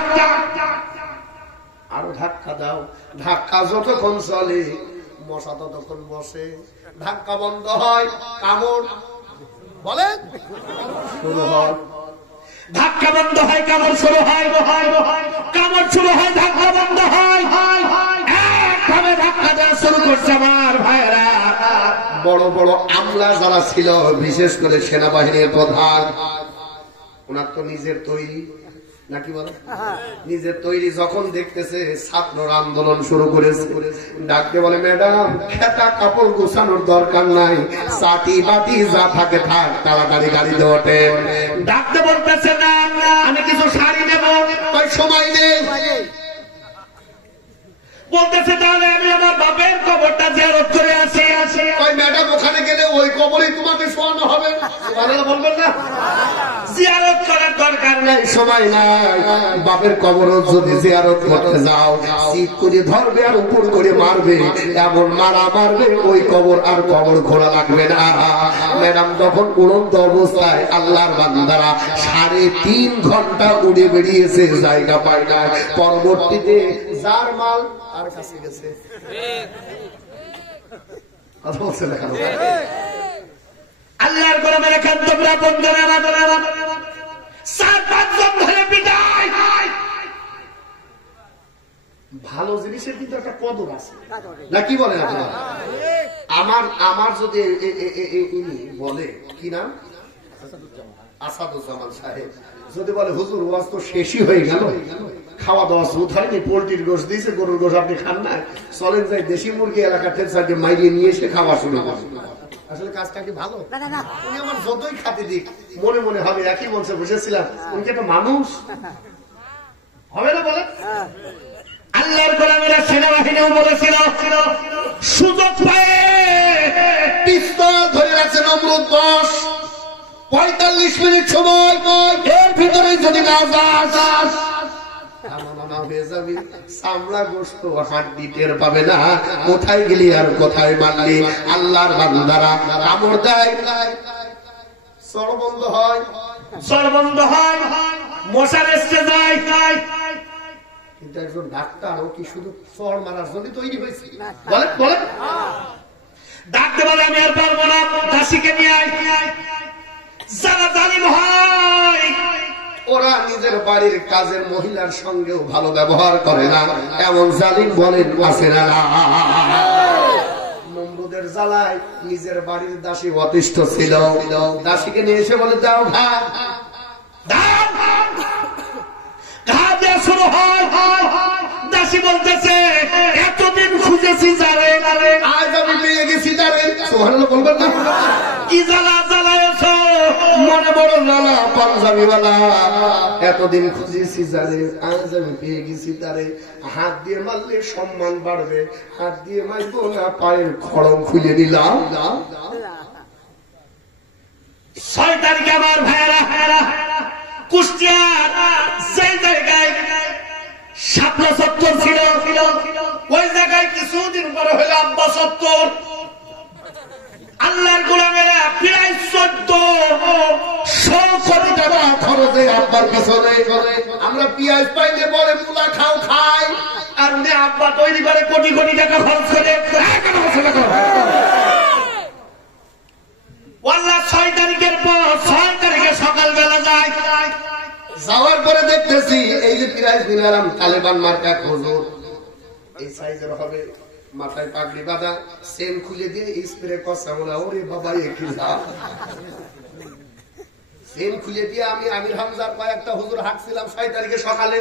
আরো ধাক্কা দাও। ধাক্কা যতক্ষণ চলে মশা ততক্ষণ বসে। ধাক্কা বন্ধ হয়, কামড় বলেন শুরু হয়। ধাক্কা বন্ধ হয়, কামড় শুরু হয়, কামড় শুরু হয়, ধাক্কা বন্ধ হয়। একভাবে ধাক্কা দেওয়া শুরু করছে আমার ভাইয়েরা। বড় বড় আমলা যারা ছিল, বিশেষ করে সেনাবাহিনীর প্রধান, ওনার তো নিজের তৈরি নাকি বলে, নিজের তৈরি যখন দেখতেছে ছাত্ররা আন্দোলন শুরু করেছে, ডাকতে বলে, ম্যাডাম খেতা কাপড় গুছানোর দরকার নাই, চাটি বাটি যা থাকে থাক, তাড়াতাড়ি গাড়িতে ওঠেন। ডাকতে বলতেছে, না আমি কিছু শাড়ি নেব, তাই সময় নেই। বলতেছে, তাহলে আমি আমার বাপের কবরটা জিয়ারত করে আসি। ওই ম্যাডাম ওখানে গেলে ওই কবরেই তোমাকে শোয়ানো হবে, বলবেন না? জিয়ারত করার দরকার নাই, সময় নাই। বাপের কবরও যদি জিয়ারত করতে যাও, শীত করে ধরবে আর উপর করে মারবে, এমন মারা মারবে ওই কবর আর কবর খোলা লাগবে না। ম্যাডাম যখন উড়ন্ত অবস্থায় আল্লাহর বান্দারা 3.5 ঘন্টা উড়ে বেরিয়েছে, জায়গা পায় না। পরবর্তীতে যার মাল আর কাছে গেছে, কথা বলছে না কেন? আল্লাহর গোলামের এখান তোমরা বন্ধুরা 4-5 জন ধরে পিটাই। ভালো জিনিসের কিন্তু একটা কদর আছে, না কি বলেন আপনারা? আমার যদি বলে কি নাম, আসাদুজ্জামান সাহেব যদি বলে হুজুর ওয়াজ তো শেষই হয়ে গেল, খাওয়া দাওয়া শুরু হয়নি, পোল্ট্রির গোশ দিয়েছে, গরুর গোশ আপনি খান না, চলেন যাই দেশি মুরগি এলাকার থেকে মাইরিয়ে নিয়ে এসে খাওয়া শুরু করবেন। আসলে কাজটা কি ভালো? উনি আমার যতই খাতে দিক মনে মনে হবে একই মঞ্চে বসেছিলাম, উনি কি একটা মানুষ হবে না বলেন? আল্লাহর গোলামেরা সেনাবাহিনীও বলেছিল সুযোগ পায়ে পিস্তল ধরে রাখছে নমরুদ বস, 45 মিনিট সময়, এর ভিতরে যদি না যাস চামড়া গোস্ত হাড্ডি টের পাবে না, কোথায় গেলি আর কোথায় মারলি। আল্লাহর বান্দারা কামড় দেয়, চর বন্ধ হয়, মশার এসে যায়। কিন্তু একজন ডাক্তার ও কি শুধু চর মারার জন্য তৈরি হয়েছে? বলেন বলেন, ডাকতে বলে আমি আর পারবো না, দাসীকে নিয়ে আয়। যারা জালিম হয় ওরা নিজের বাড়ির কাজের মহিলার সঙ্গেও ভালো ব্যবহার করে না, এমন জালিম বলেন আছে না? নমরুদের জ্বালায় নিজের বাড়ির দাসী অতিষ্ঠ ছিল, দাসীকে নিয়ে এসে বলে যাও ভাই, শুরু হয়। দাসী বলতেছে এতদিন খুঁজেছি যারে, আজ আমি পেয়ে গেছি তারে। সুবহানাল্লাহ বলবেন না? কি জ্বালা জ্বালায়ছ, মনে বড় জ্বালা পাঞ্জাবিওয়ালা, এতদিন খুঁজেছি যারে, আজ আমি পেয়ে গেছি তারে। হাত দিয়ে মারলে সম্মান বাড়বে, হাত দিয়ে মারবো না, পায়ের খড়ম খুলে নিলাম। 6 তারিখে আমার ভাইয়েরা কুষ্টিয়ার সেই জায়গায় শাপলা চত্বর ছিল, ওই জায়গায় কিছুদিন পরে হইল আব্বা চত্বর। আল্লাহর গোলামেরা প্রায় 1400 কোটি টাকা খরচে আব্বার পিছনে আমরা পেঁয়াজ পাইলে বলে মুলা খাও খাই, আর উনি আব্বা তৈরি করে কোটি কোটি টাকা খরচ করে। 6 তারিখের পর 6 তারিখে সকালবেলা যায়, যাওয়ার পরে দেখতেছি এই যে পিরাজ দিলাম তালেবান মার্কা হুজুর, এই সাইজের হবে, মাথায় পাগড়ি বাঁধা, সেন খুলে দিয়ে স্প্রে কষা বলা, ওরে বাবা একই সেন খুলে দিয়ে আমি আমির হামজার কয়েকটা হুজুর হাঁটছিলাম 6 তারিখে সকালে।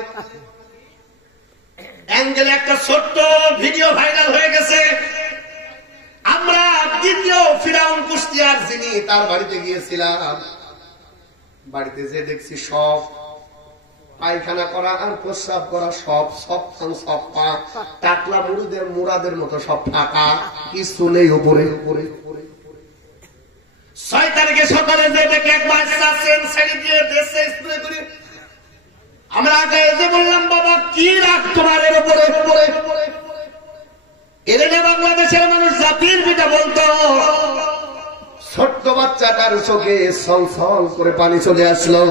অ্যাঙ্গেলে একটা ছোট্ট ভিডিও ভাইরাল হয়ে গেছে। আমরা দ্বিতীয় ফিরাউন কুষ্টিয়ার যিনি তার বাড়িতে গিয়েছিলাম, বাড়িতে যে দেখছি সব পায়খানা করা আর প্রস্রাব করা, সব পা টাকলা মুড়াদের মতো সব ফাঁকা, কিছু নেই উপরে। 6 তারিখে সকালে যে দেখে এক বাচ্চা সেন ছেড়ে দিয়ে দেশে স্প্রে করে, আমরা আগে এসে বললাম বাবা কি রাগ তোমার এর উপরে। এখানে বাংলাদেশের মানুষ জাতির পিতা বলতো। ছোট্ট বাচ্চাটার চোখে ছল করে পানি চলে আসলো,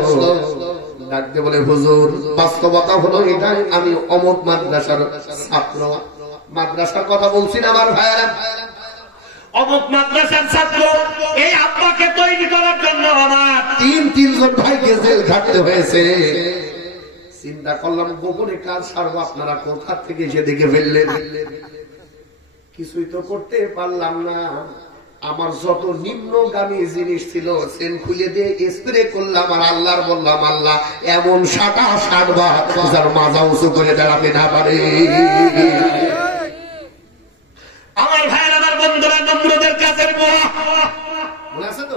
ডাকতে বলে হুজুর বাস্তবতা হলো এটাই, আমি অমুক মাদ্রাসার ছাত্র, মাদ্রাসার কথা বলছি না আমার ভাইয়েরা, অমুক মাদ্রাসার ছাত্র, এই আব্বাকে তৈরি করার জন্য আমার 3 ভাইকে জেল খাটতে হয়েছে। চিন্তা করলাম গোপনে কাজ সারবো, আপনারা কোথা থেকে এসে দেখে ফেললেন, কিছুই তো করতে পারলাম না। আমার যত নিম্নগামী জিনিস ছিল সেন খুলে দিয়ে স্প্রে করলাম, আর আল্লাহর বললাম আল্লাহ এমন সাটবা যার মাজা উঁচু করে দাঁড়াতে না পারে। আমার ভাইয়ের আমার বন্ধুরা নমরুদের কাছে মনে আছে তো,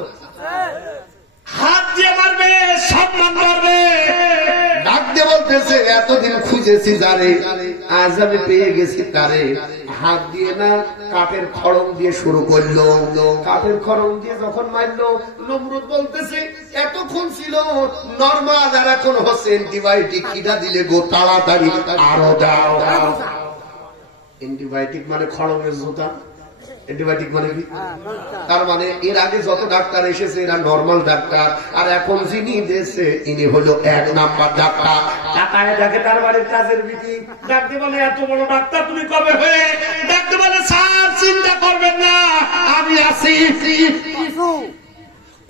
হাত দিয়ে মারবে, সম্মান মারবে, ডাক দিয়ে বলতেছে এতদিন খুঁজেছি যারে, আজ আজ আমি পেয়ে গেছি তারে, হাত দিয়ে না কাঠের খড়ম দিয়ে শুরু করলো। কাঠের খড়ম দিয়ে যখন মারলো, নমরুদ বলতেছে এতক্ষণ ছিল নরমাল, আর এখন হচ্ছে অ্যান্টিবায়োটিক। কিটা দিলে গো তাড়াতাড়ি আরো দাও। অ্যান্টিবায়োটিক মানে খড়মের জুতা, অ্যান্টিবায়োটিক মানে কি? তার মানে এর আগে যত ডাক্তার এসেছে এরা নরমাল ডাক্তার, আর এখন যিনি দিয়েছে ইনি হলো 1 নাম্বার ডাক্তার। টাকায় দেখে তার বাড়ির কাজের বিধি ডাকতে বলে, এত বড় ডাক্তার তুমি কবে হয়ে? ডাকতে বলে, স্যার চিন্তা করবেন না, আমি আছি।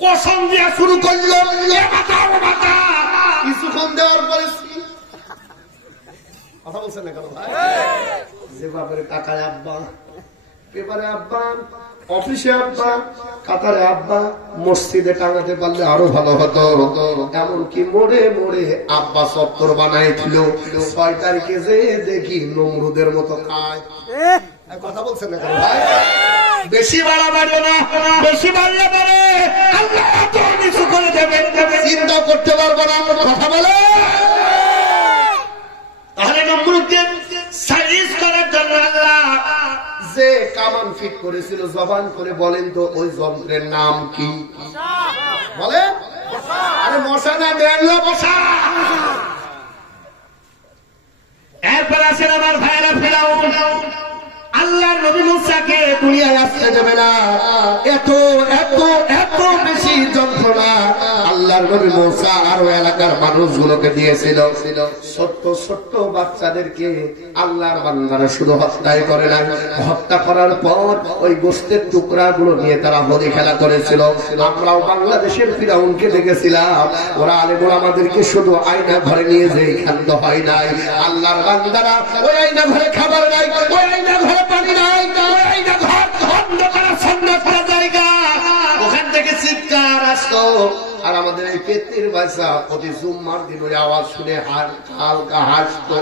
কসম দিয়া শুরু করলো, কিছুক্ষণ দেওয়ার পরে কথা বলছেন না কেন ভাই? যে বাপের টাকায় আব্বা, পেপারে আব্বা, অফিসে আব্বা, কাতারে আব্বা, মসজিদে টাঙাতে পারলে আরো ভালো হতো। এমনকি মোড়ে মোড়ে আব্বা চত্বর বানাইছিল। 6 তারিখে যে দেখি নমরুদের মতো খায়। কথা বলছেন না কেন ভাই? বেশি বাড়াবাড়ি না, বেশি বাড়লে পারে আল্লাহ এত কিছু করে দেবেন, চিন্তা করতে পারবো না। কথা বলে তাহলে নমরুদকে সাইজ করার জন্য আল্লাহ যে কামান ফিট করেছিল, জবান করে বলেন তো ওই যন্ত্রের নাম কি? বলে আরে মশা না, মেনলো মশা। এরপর আসেন আমার ভাইরা ফেরাউন। আল্লাহ নবী মুসাকে দুনিয়ায় আসতে দেবে না, এত এত এত বেশি যন্ত্রণা আল্লাহর নবী মুসা আর এলাকার মানুষগুলোকে দিয়েছিল। ছোট্ট ছোট্ট বাচ্চাদেরকে আল্লাহর বান্দারা শুধু হত্যাই করে নাই, হত্যা করার পর ওই গোশতের টুকরাগুলো নিয়ে তারা হোলি খেলা করেছিল। আমরাও বাংলাদেশের ফিরাউনকে দেখেছিলাম, ওরা আলেমুল আমাদেরকে শুধু আয়না ঘরে নিয়ে যেয়ে ক্ষান্ত হয় নাই, আল্লাহর বান্দারা ওই আয়না ঘরে খাবার নাই, ওই আয়না ঘরে পানি নাই, ওই আয়না ঘর বন্ধ করা সুন্নাত করা জায়গা, ওখান থেকে চিৎকার আসতো। আর আমাদের এই পেত্নির বাচ্চা প্রতি জুম্মার দিন ওই আওয়াজ শুনে হালকা হাসতো।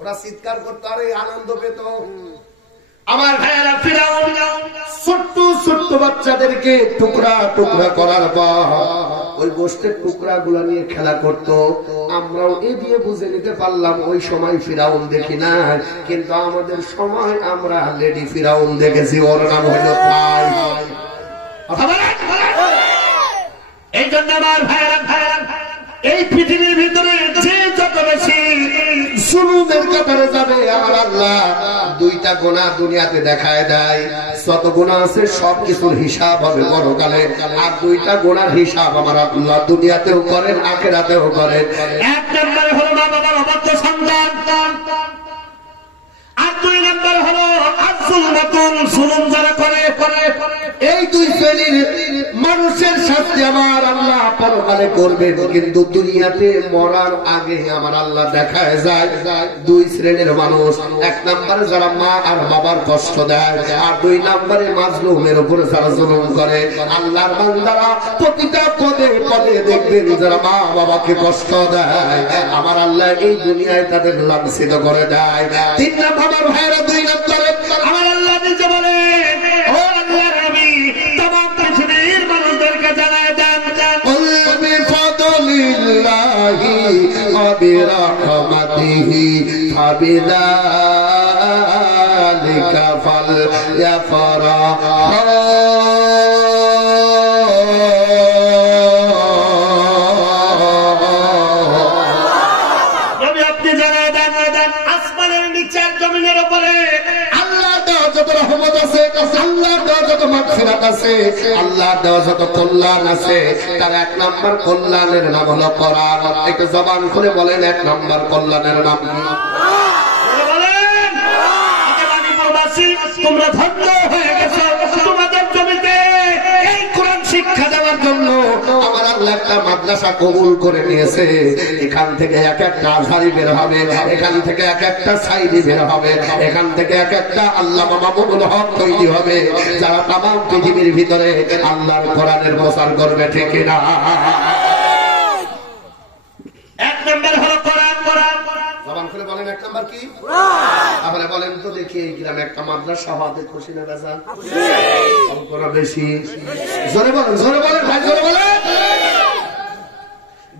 ওরা চিৎকার করতো আর আনন্দ পেত। আমার ভাইয়েরা ফিরাউন ছোট্ট ছোট্ট বাচ্চাদেরকে টুকরা টুকরা করার পর ওই গোষ্ঠের টুকরা গুলা নিয়ে খেলা করত। আমরাও এ দিয়ে বুঝে নিতে পারলাম ওই সময় ফিরাউন দেখি না, কিন্তু আমাদের সময় আমরা লেডি ফিরাউন দেখেছি, ওর নাম হইল তাই। এই জন্য আমার ভাইয়েরা এই পৃথিবীর ভিতরে যে যত বেশি জুলুমের কাতারে যাবে আমার আল্লাহ 2টা গুনাহ দুনিয়াতে দেখায় দেয়। যত গুনাহ আছে সব কিছুর হিসাব হবে পরকালে, আর 2টা গুনার হিসাব আমার আল্লাহ দুনিয়াতেও করেন আখিরাতেও করেন। 1 নম্বরে হলো মা বাবার অবাধ্য সন্তান, আর 2 নম্বর হলো জুলুম যারা করে। এই 2 শ্রেণীর মানুষের শাস্তি আমার আল্লাহ পরকালে করবেন, কিন্তু দুনিয়াতে মরার আগে আমার আল্লাহ দেখায় যায় 2 শ্রেণীর মানুষ। 1 নম্বরে যারা মা আর বাবার কষ্ট দেয়, আর 2 নম্বরে মাজলুমের উপর যারা জুলুম করে। আল্লাহর বান্দারা প্রতিটা পদে পদে দেখবেন যারা মা বাবাকে কষ্ট দেয়, আমার আল্লাহ এই দুনিয়ায় তাদের লাঞ্ছিত করে দেয়। 3 নম্বর আমার ভাইরা 2 নম্বরে আমার আল্লাহ নিজে বলে, ও আল্লাহর নবী तमाम পৃথিবীর মানুষদেরকে জানায় দেন, কুল বিফাদলিল্লাহি ওয়া বিরহমাতিহি ফাবিযালিকা ফালইফরাহু। নবী আপনি জানায় দেন, আসমানের নিচে জমিনের উপরে আল্লাহর দেওয়া যত রহমত আছে, আল্লাহর দেওয়া যত মাগফিরাত আছে, আল্লাহর দেওয়া যত কল্যাণ আছে, তার 1 নম্বর কল্যাণের নাম হলো কোরআন। একটু জবান খুলে বলেন 1 নম্বর কল্যাণের নাম কি? বলেন প্রবাসী তোমরা ধন্য হয়ে গেছো, তোমাদের জমিতে এই কোরআন শিক্ষা দেওয়ার জন্য আমার আল্লাহ একটা মাদ্রাসা কবুল করে নিয়েছে। এখান থেকে এক একটা আজহারি বের হবে, এখান থেকে এক একটা সাইদি বের হবে, এখান থেকে এক একটা আল্লামা মামুনুল হক তৈরি হবে, যারা তামাম পৃথিবীর ভিতরে আল্লাহর কোরআনের প্রচার করবে, ঠিক না? 1 নম্বর হলো কোরআন। জবান খুলে বলেন 1 নম্বর কি? তাহলে বলেন তো দেখি এই গ্রামে একটা মাদ্রাসা হওয়াতে খুশি না বেজা? অল্প না বেশি? জোরে বলেন, জোরে বলেন ভাই, জোরে বলেন।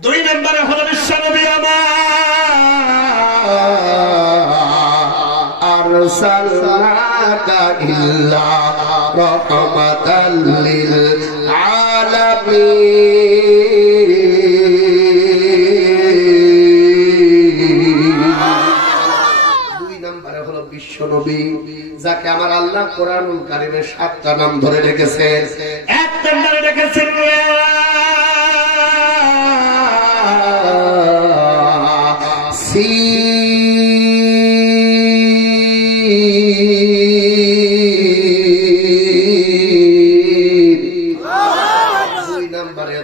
2 নম্বরে হলো বিশ্বনবী আমার আরসালনাকা ইল্লা রাহমাতাল লিল আলামিন। দুই নম্বরে হলো বিশ্ব নবী, যাকে আমার আল্লাহ কোরআনুল কারীমে 7টা নাম ধরে রেখেছে। এক নম্বরে রেখেছেন দুই নম্বরে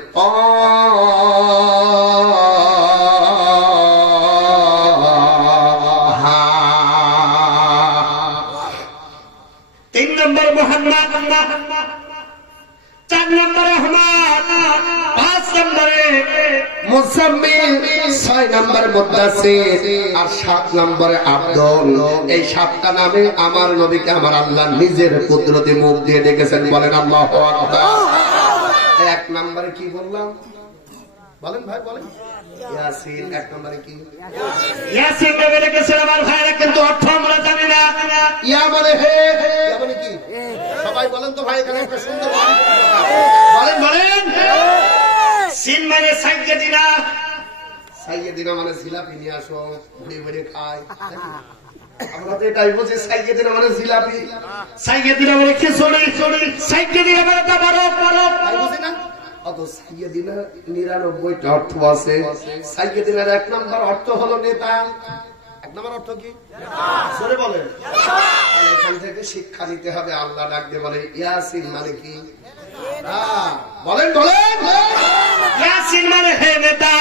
তিন নম্বর মোহাম্মদ, চার নম্বরে আহমদ, পাঁচ নম্বরে মুজাম্মিল, 6 নম্বরে মুদ্দাসির, আর 7 নম্বরে আব্দুল। এই 7টা নামে আমার নবীকে আমার আল্লাহ নিজের কুদরতি মুখ দিয়ে ডেকেছেন। বলেন আল্লাহু আকবার। 1 নম্বরে কি বললাম বলেন ভাই, বলেন ইয়াসিন। 1 নম্বরে কি? ইয়াসিন নবী রেখেছেন আমার ভাইরা, কিন্তু অর্থ আমরা জানি না। ইয়া মানে হে, ইয়া মানে কি? সবাই বলেন তো ভাই, এখানে একটা সুন্দর বলেন বলেন। সিন মানে সাইয়েদিনা, সাইয়েদিনা মানে জিলাপি নিয়ে আসো, ঘুরে ঘুরে খায়। আমরা তো এটাই বুঝি, সাইয়েদিনা মানে জিলাপি, সাইয়েদিনা মানে খিচুড়ি, সাইয়েদিনা মানে তাবারক, তাই বুঝি না? অত সাইয়েদিনা 99টা অর্থ আছে। সাইয়েদিনার 1 নম্বর অর্থ হলো নেতা। 1 নম্বর অর্থ কি? জোরে বলেন। এখান থেকে শিক্ষা নিতে হবে। আল্লাহ ডাক দিয়ে বলে ইয়াসিন মানে কি? বলেন বলেন। ইয়াসিন মানে হে নেতা।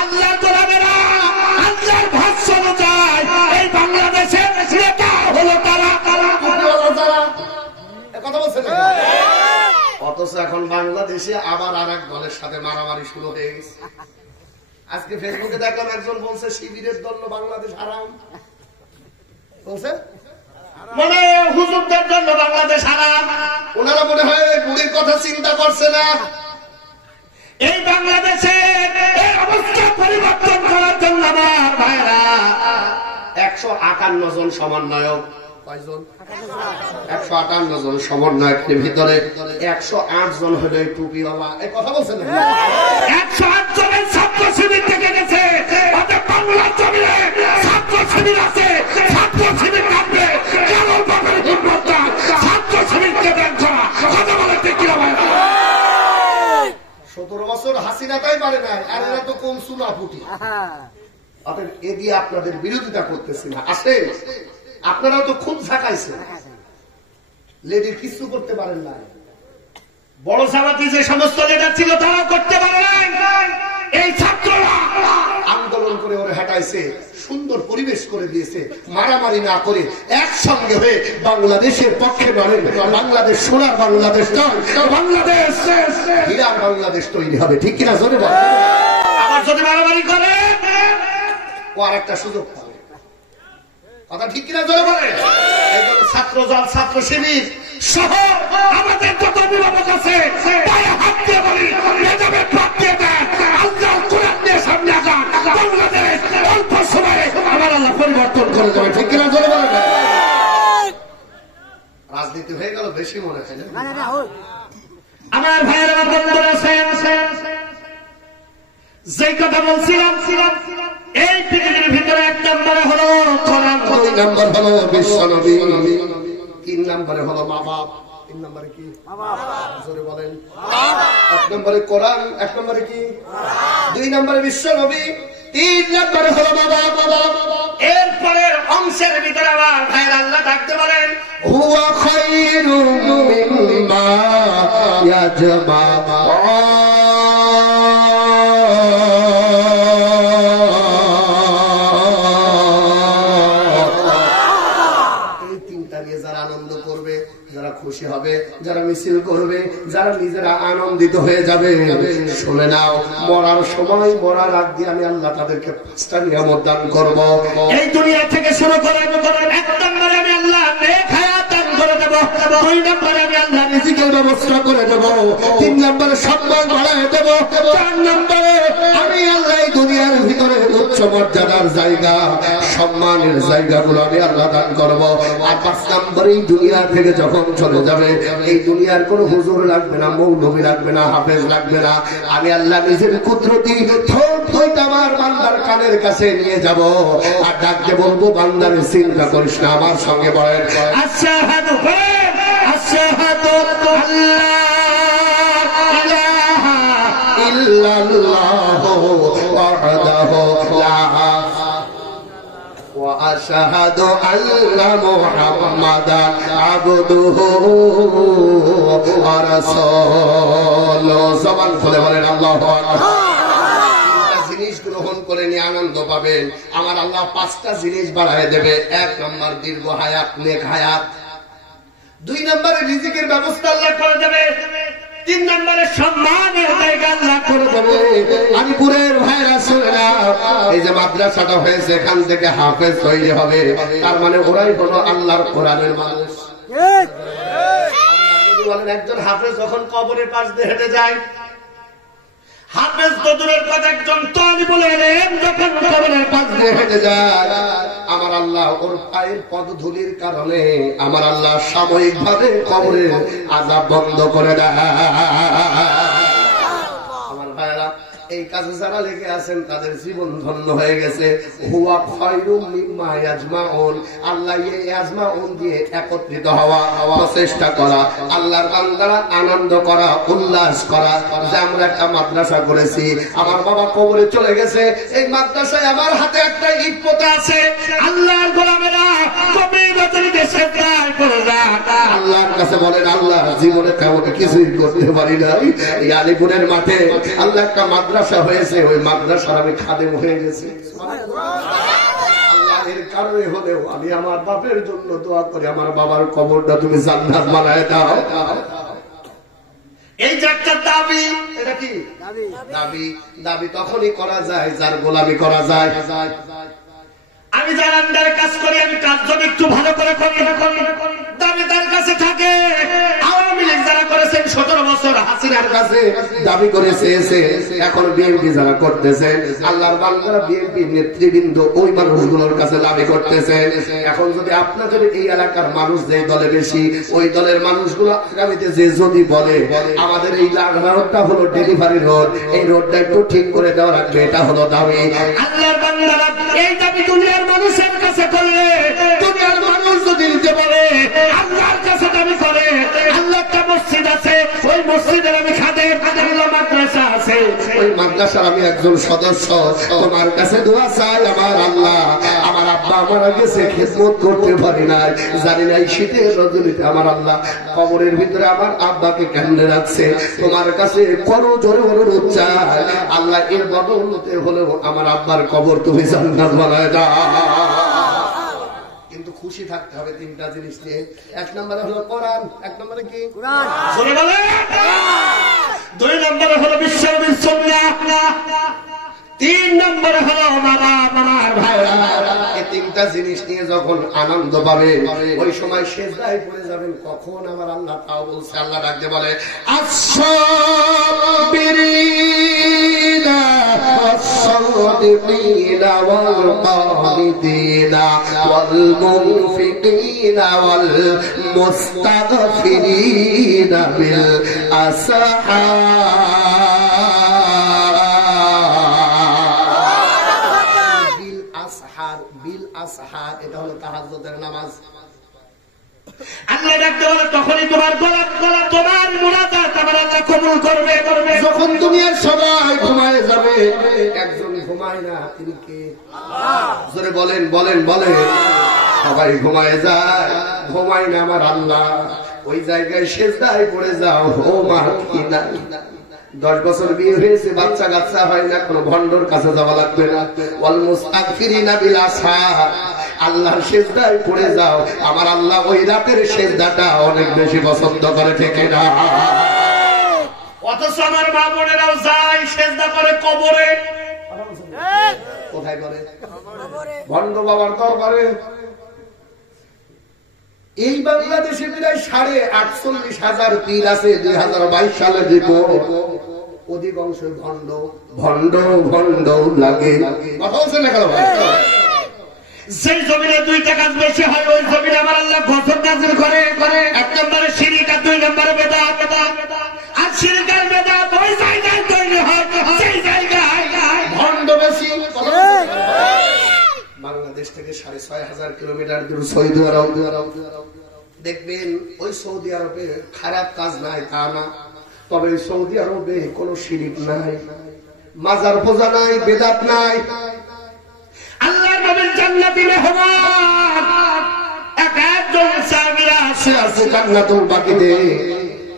আল্লাহ গোলামেরা, আল্লাহর ভাষ্য অনুযায়ী এই বাংলাদেশের নেতা হলো তারা। কথা বলছেন। অথচ এখন বাংলাদেশে আবার আরেক দলের সাথে মারামারি শুরু হয়ে গেছে। আজকে ফেসবুকে দেখলাম একজন বলছে শিবিরের দল বাংলাদেশ হারাম বলছে, মানে হুজুরদের জন্য বাংলাদেশ হারাম। ওনারা মনে হয় বুড়ির কথা চিন্তা করছে না। এই বাংলাদেশে এই অবস্থা পরিবর্তন করার জন্য আমার ভাইরা 158 জন সমন্বয়ক, কয়জন? 158 জন সমন্বয়কের ভিতরে 108 জন হলো টুপিওয়ালা। এই কথা বলছেন না? 108 জনের ছাত্র শিবির থেকে গেছে। বাংলা জমিনে ছাত্র শিবির আছে, ছাত্র শিবির কাঁপবে। কেমন ভাবে হিম্মতটা ছাত্র শিবিরকে দেন করা, কথা বলে ঠিক কিনা ভাইরা? 17 বছর হাসিনা তাই পারে না, আর এরা তো কম সুনা ফুটি। অতএব এ দিয়ে আপনাদের বিরোধিতা করতেছি না। আসেন, আপনারাও তো খুব ঝাঁকাইছেন, লেডির কিছু করতে পারেন না। বড় জামাতি যে সমস্ত লিডার ছিল তারাও করতে পারে নাই। এই ছাত্ররা আন্দোলন করে ওরা হাঁটাইছে, সুন্দর পরিবেশ করে দিয়েছে। মারামারি না করে একসঙ্গে হয়ে বাংলাদেশের পক্ষে লড়েন। বাংলাদেশ সোনার বাংলাদেশ নয়, বাংলাদেশ হীরার বাংলাদেশ তৈরি হবে। ঠিক কিনা জোরে বলেন। আবার যদি মারামারি করে ও আর একটা সুযোগ পাবে। কথা ঠিক কিনা জোরে বলেন। এই জন্য ছাত্র দল, ছাত্র শিবির সহ আমাদের যত অভিভাবক আছে পায়ে হাত দিয়ে বলি, মেধাবে প্রাপ দিয়ে দেন। আল্লাহর কোরআন দিয়ে সামনে আগান। বাংলাদেশ অল্প সময়ে আমার আল্লাহ পরিবর্তন করে দেবে। ঠিক কিনা জোরে বলেন। রাজনীতি হয়ে গেল বেশি মনে হয় না? আমার ভাইয়ের আমার বন্ধুরা আছেন, যেই কথা বলছিলাম এই পৃথিবীর ভিতরে 1 নম্বরে হলো কোরআন, 2 নম্বর হলো বিশ্ব নবী, 3 নম্বরে হলো মা বাপ। 3 নম্বরে কি? জোরে বলেন। 1 নম্বরে কোরআন, 1 নম্বরে কি? 2 নম্বরে বিশ্ব নবী, 3 নম্বরে হলো মা বাপ। এরপরের অংশের ভিতরে আমার ভাইয়ের আল্লাহ থাকতে বলেন হুয়া খায়রুম মিম্মা ইয়াজমাউন। যারা খুশি হবে, যারা মিছিল করবে, যারা নিজেরা আনন্দিত হয়ে যাবে, শুনে নাও, মরার সময়, মরার আগ দিয়ে আমি আল্লাহ তাদেরকে 5টা নিয়ামত দান করবো। এই দুনিয়া থেকে শুরু করে 1 নম্বরে আমি আল্লাহ নেক হায়াত দান করে দেব, 2 নম্বরে আমি আল্লাহ রিজিকের ব্যবস্থা করে দেব, 3 নম্বরে সম্মান বাড়ায় দেব, 4 নম্বরে আমি আল্লাহ এই দুনিয়ার ভিতরে উচ্চ মর্যাদার জায়গা, সম্মানের জায়গাগুলো আমি আল্লাহ দান করবো। এই দুনিয়া থেকে যখন চলে যাবে, এই দুনিয়ার কোন হুজুর লাগবে না, মৌলবী লাগবে না, হাফেজ লাগবে না। আমি আল্লাহ নিজের কুদরতি আমার বান্দার কানের কাছে নিয়ে যাব আর ডাকতে বলবো, বান্দারে চিন্তা করিস না, আমার সঙ্গে বলেন আশহাদু আশহাদু আল্লাহ ইলাহা ইল্লাল্লাহু ওয়াহদাহু লা ওয়া আশহাদু আন্না মুহাম্মাদান আবদুহু ওয়া রাসূলুহু। জবান খুলে বলেন আল্লাহু আকবার। জিনিস গ্রহণ করে নিয়ে আনন্দ পাবেন। আমার আল্লাহ 5টা জিনিস বাড়ায় দেবে। 1 নম্বর দীর্ঘ হায়াত, নেক হায়াত। 2 নম্বরে রিজিকের ব্যবস্থা আল্লাহ করে দেবে। 3 নম্বরে সম্মানের জায়গা আল্লাহ করে দেবে। আলিপুরের ভাইরা শুনেনা, এই যে মাদ্রাসাটা হয়েছে, এখান থেকে হাফেজ তৈরি হবে, তার মানে ওরাই হলো আল্লাহর কোরআনের মানুষ। বলেন একজন হাফেজ যখন কবরের পাশ দিয়ে হেঁটে যায়, হাফেজ তো দূরের কথা, একজন তালিবুল ইলম যখন কবরের পাশ দিয়ে হেঁটে যায়, আমার আল্লাহ ওর পায়ের পদধূলির কারণে আমার আল্লাহ সাময়িকভাবে কবরের আযাব বন্ধ করে দেয়। আমার ভাইরা, এই কাজে যারা লেগে আছেন তাদের জীবন ধন্য হয়ে গেছে। হুয়া খায়রুম মিম্মা ইয়াজমাউন, আল্লাহ এই ইয়াজমাউন দিয়ে একত্রিত হওয়া, প্রচেষ্টা করা, আল্লাহর বান্দারা আনন্দ করা, উল্লাস করা। যে আমরা একটা মাদ্রাসা করেছি, আমার বাবা কবরে চলে গেছে, এই মাদ্রাসায় আমার হাতে একটা ইট পোতা আছে। আল্লাহর গোলামেরা কবিরতের দেশে প্রায় করে যায়, আল্লাহর কাছে বলেন, আল্লাহ জীবনে তেমন কিছুই করতে পারি নাই, এই আলিপুরের মাঠে আল্লাহ একটা মাদ্রাসা হয়েছে, ওই মাদ্রাসার আমি খাদেম হয়ে গেছি। আল্লাহের কারণে হলেও আমি আমার বাপের জন্য দোয়া করি, আমার বাবার কবরটা তুমি জান্নাত বানায় দাও। এই যে একটা দাবি, এটা কি দাবি? দাবি তখনই করা যায় যার গোলামি করা যায়। আমি যার আন্ডারে কাজ করি, আমি কাজ যদি একটু ভালো করে করি, দাবি তার কাছে থাকে। আওয়ামী লীগ যারা করেছেন 17 বছর হাসিনার কাছে দাবি করেছে, এখন বিএনপি যারা করতেছে, আল্লাহর বান্দারা বিএনপি নেতৃবৃন্দ ওই মানুষগুলোর কাছে দাবি করতেছে। এখন যদি আপনাদের এই এলাকার মানুষ যে দলে বেশি, ওই দলের মানুষগুলো আগামীতে যে যদি বলে আমাদের এই রোডটা হলো ডেলিভারি রোড, এই রোডটা একটু ঠিক করে দেওয়া রাখবে, এটা হলো দাবি। আল্লাহর বান্দারা এই দাবি দুনিয়ার মানুষের কাছে করলে, দুনিয়ার মানুষ যদি দিতে পারে, আল্লাহর কাছে দাবি করে, আল্লাহ একটা মসজিদ আছে, ওই মসজিদের আমি খাদেম, আল্লাহ মাদ্রাসা আছে, ওই মাদ্রাসার আমি একজন সদস্য, তোমার কাছে দোয়া চাই আমার আল্লাহ, আমার আব্বা মারা গেছে, খিদমত করতে পারি নাই, জানি না এই শীতের রজনীতে আমার আল্লাহ কবরের ভিতরে আমার আব্বাকে কেন্দ্রে রাখছে, তোমার কাছে করো জোরে অনুরোধ চাই, আল্লাহ এর বদৌলতে হলেও আমার আব্বার কবর তুমি জান্নাত বানায় দাও। কিন্তু খুশি থাকতে হবে 3টা জিনিস নিয়ে। 1 নম্বরে হলো কোরআন, 1 নম্বরে কি কোরআন, 2 নম্বরে হলো বিশ্বনবীর সুন্নাহ, 3 নম্বরে হলো আমার ভাইরা। এই 3টা জিনিস নিয়ে যখন আনন্দ পাবে, ওই সময় সেজদায় পড়ে যাবেন। কখন আমার আল্লাহ তাও বলছে, আল্লাহ ডাকতে বলে আস-সাবিরিনা ওয়াস-সাদিকিনা ওয়াল কানিতিনা ওয়াল মুনফিকিনা ওয়াল মুস্তাগফিরিনা বিল আসহার। এটা হলো তাহাজ্জুদের নামাজ। আল্লাহ ডাকতে বলে তখনই তোমার তোমার মুনাজাত আমার আল্লাহ কবুল করবে। যখন দুনিয়ার সবাই ঘুমায় যাবে, একজন ঘুমায় না, তিনি কে? জোরে বলেন বলেন বলেন। সবাই ঘুমায় যায়, ঘুমায় না আমার আল্লাহ, ওই জায়গায় সেজদায় পড়ে যাও। ও মা কি না, 10 বছর বিয়ে হয়েছে, বাচ্চা কাচ্চা হয় না, কোন ভন্ডর কাছে যাওয়া লাগবে না। ওয়াল মুস্তাগফিরিনা বিল আসহার, আল্লাহর সিজদায় পড়ে যাও। আমার আল্লাহ ওই রাতের সিজদাটা অনেক বেশি পছন্দ করে, ঠিক না? অথচ আমার মা বোনেরাও যায় সিজদা করে কবরে। কোথায় করে? ভন্ড বাবার দরবারে। এই বাংলাদেশে প্রায় 48,500 পীর আছে 2022 সালের রিপোর্ট। অধিকাংশ ভণ্ড ভণ্ড ভণ্ড লাগে। কথা বলছেন না কেন ভাই? সেই জমিনে 2টা কাজ বেশি হয়, ওই জমিনে আমার আল্লাহ গজব নাযিল করে। একজন সৌদি আরব, দেখবেন ওই সৌদি আরবে খারাপ কাজ নাই তা না, তবে সৌদি আরবে কোনো শিরিক নাই, মাজার পূজা নাই, বেদাত নাই। আল্লাহর নবীর জান্নাতি মেহমান একজন সাহাবীরা আছে জান্নাতুল বাকিতে,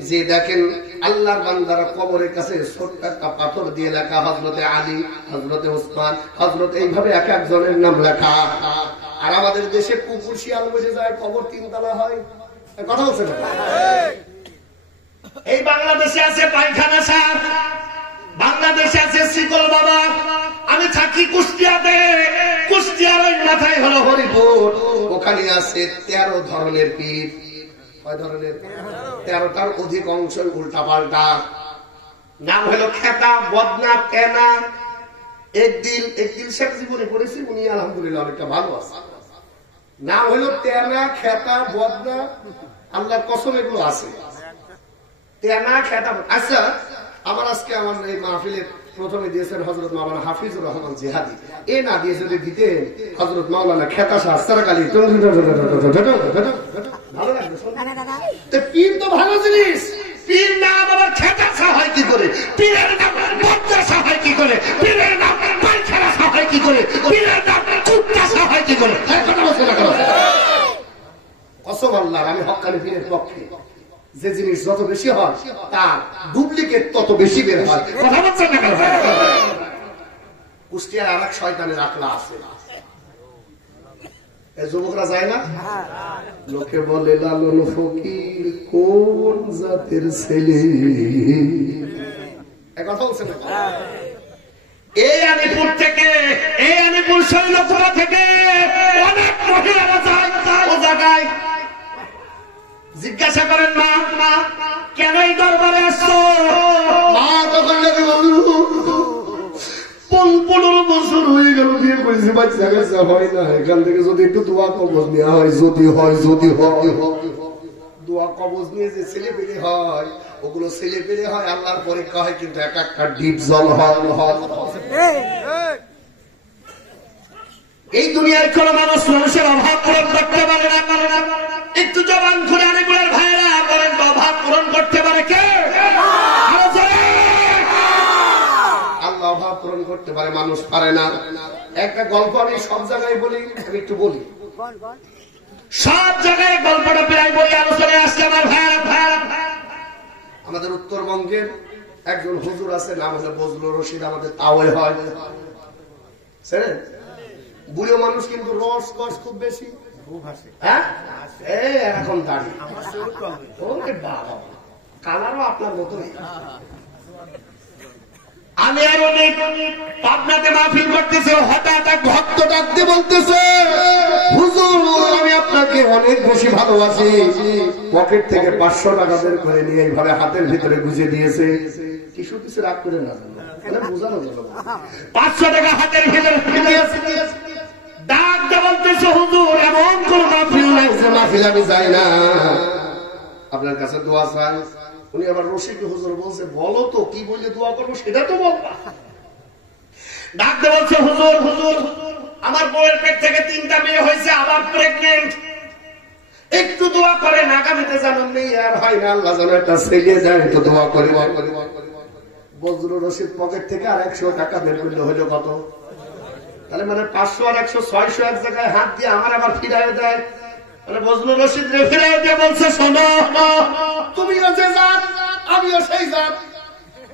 যে দেখেন আল্লাহর বান্দারা কবরের কাছে ছোট্ট একটা পাথর দিয়ে লেখা হযরতে আলী, হযরতে ওসমান, হযরত, এইভাবে এক একজনের নাম লেখা। আর আমাদের দেশে কুকুর শিয়াল বসে যায়, কবর তিনতলা হয়, কথা বলছে না? এই বাংলাদেশে আছে পায়খানা সাহেব, বাংলাদেশে আছে শিকল বাবা। আমি থাকি কুষ্টিয়াতে, কুষ্টিয়ার ওই মাথায় হলো হরিপুর, ওখানে আছে 13 ধরনের পীর। কয় ধরনের? 13টার অধিক অংশ উল্টা পাল্টা। নাম হলো খেতা, বদনা, তেনা। একদিন শেখ জীবনে পড়েছি, উনি আলহামদুলিল্লাহ অনেকটা ভালো আছে। নাম হলো তেনা, খেতা, বদনা, আল্লাহর কসম এগুলো আছে। তেনা, খেতা। আচ্ছা, আমার আজকে আমার এই মাহফিলের প্রথমে দিয়েছেন হযরত মাওলানা হাফিজুর রহমান জিহাদি, এ না দিয়ে যদি দিতেন হযরত মাওলানা খেতা শাহ সারাকালী, ভালো লাগবে। পীর তো ভালো জিনিস, পীর নাম আবার খেতা শাহ হয় কি করে? পীরের নাম বদনা শাহ হয় কি করে? পীরের নাম পায়খানা শাহ হয় কি করে? পীরের নাম কুত্তা শাহ হয় কি করে? কসম আল্লাহর, আমি হক্কানি পীরের পক্ষে। যে জিনিস যত বেশি হয় তার ডুপ্লিকেট তত বেশি বের হয়। কথা বলছেন না কেন? কুষ্টিয়ার আর এক শয়তানের আকলা আছে, যুবকরা যায় না, লোকে বলে লালন ফকির কোন জাতের ছেলে, কথা বলছে না? এই আলিপুর থেকে, এই আলিপুর শৈলপুরা থেকে অনেক মহিলারা যায় ও জায়গায়। জিজ্ঞাসা করেন মা, কেন এই দরবারে আসছো? মা তখন 15 বছর হয়ে গেল বিয়ে করেছি, বাচ্চা কাচ্চা হয় না, এখান থেকে যদি একটু দোয়া কবজ নেওয়া হয়, যদি হয় দোয়া কবজ নিয়ে যে ছেলে পেলে হয়, ওগুলো ছেলে পেলে হয়, আল্লাহর পরীক্ষা হয়, কিন্তু এক একটা ডিপ জল হয়। এই দুনিয়ায় কোন মানুষ মানুষের অভাব পূরণ করতে পারে না। একটু জবান খুলে আলিপুরের ভাইরা বলেন, অভাব পূরণ করতে পারে কে? আল্লাহ অভাব পূরণ করতে পারে, মানুষ পারে না। একটা গল্প আমি সব জায়গায় বলি, আমি একটু বলি, সব জায়গায় গল্পটা প্রায় বই আলোচনায় আসছে আমার ভাইরা। আমাদের উত্তরবঙ্গের একজন হুজুর আছে, নাম হলো বজলুর রশিদ, আমাদের তাওয়ে হয়, বুড়ো মানুষ, কিন্তু রস কস খুব বেশি। হ্যাঁ, এরকম দাঁড়িয়ে কালারও আপনার মতোই। আমি আর অনেক পাবনাতে মাহফিল করতেছে, হঠাৎ এক ভক্ত ডাকতে বলতেছে, হুজুর আমি আপনাকে অনেক বেশি ভালোবাসি। পকেট থেকে 500 টাকা বের করে নিয়ে এইভাবে হাতের ভিতরে গুজে দিয়েছে। কিছু কিছু রাগ করে না, বোঝানো গেল 500 টাকা হাতের ভিতরে ডাকতে বলতেছে, হুজুর এমন কোন মাহফিল নাই, মাহফিল আমি যাই না, আপনার কাছে দোয়া চাই। উনি আবার রশিদ হুজুর বলছে, বলো তো কি বললে দোয়া করবো সেটা তো বলবা। ডাকতে বলছে, হুজুর আমার বউয়ের পেট থেকে 3টা মেয়ে হয়েছে, আবার প্রেগনেন্ট, একটু দোয়া করেন, আগামীতে জানান নেই আর হয় না, আল্লাহ যেন একটা ছেলে যায়, তো দোয়া করে। বজলুর রশিদ পকেট থেকে আর 100 টাকা বের করলে হইলো কত? তাহলে মানে 500 আর 100 600 এক জায়গায় হাত দিয়ে আমার আবার ফিরাই দেয়। মানে বজলুর রশিদ রে ফিরাই দিয়ে বলছে, শোনো তুমিও যে জাত আমিও সেই জাত,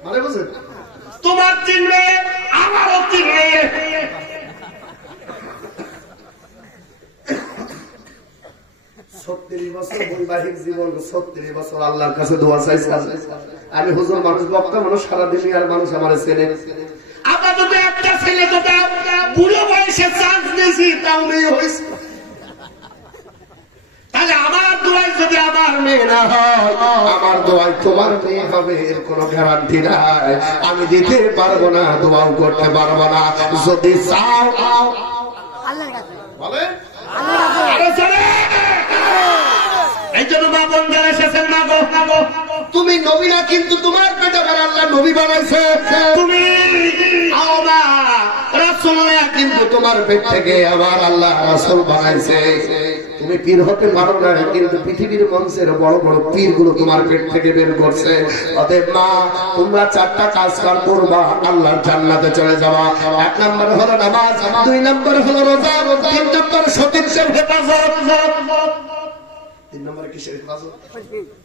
মানে বুঝলেন, তোমার 3 মেয়ে আমারও 3 মেয়ে। 36 বছর বৈবাহিক জীবন, 36 বছর আল্লাহর কাছে দোয়া চাইছি। আমি হুজুর মানুষ, বক্তা মানুষ, সারাদিন আর মানুষ আমার ছেলে, আপাতত একটা ছেলে তো বুড়ো বয়সে চান্স দিয়েছি, তাও মেয়ে হয়েছে। তাহলে আমার দোয়ায় যদি আমার মেয়ে না হয়, আমার দোয়ায় তোমার মেয়ে হবে এর কোনো গ্যারান্টি নাই। আমি দিতে পারবো না, দোয়াও করতে পারবো না। যদি চাও বলে এই জন্য মা বোন যারা এসেছেন, মা গো তুমি নবী না, কিন্তু তোমার পেটে আমার আল্লাহ নবী বানাইছে। তুমি রাসূল না, কিন্তু তোমার পেট থেকে আমার আল্লাহ রাসূল বানাইছে। তুমি পীর হতে পারো না, কিন্তু পৃথিবীর মঞ্চের বড় বড় পীর গুলো তোমার পেট থেকে বের করছে। অতএব মা, তোমরা 4টা কাজ করবা, আল্লাহর জান্নাতে চলে যাওয়া। 1 নম্বর হলো নামাজ, 2 নম্বর হলো রোজা, 3 নম্বর সতীর্থের হেফাজত। 3 নম্বরে কিসের হেফাজত?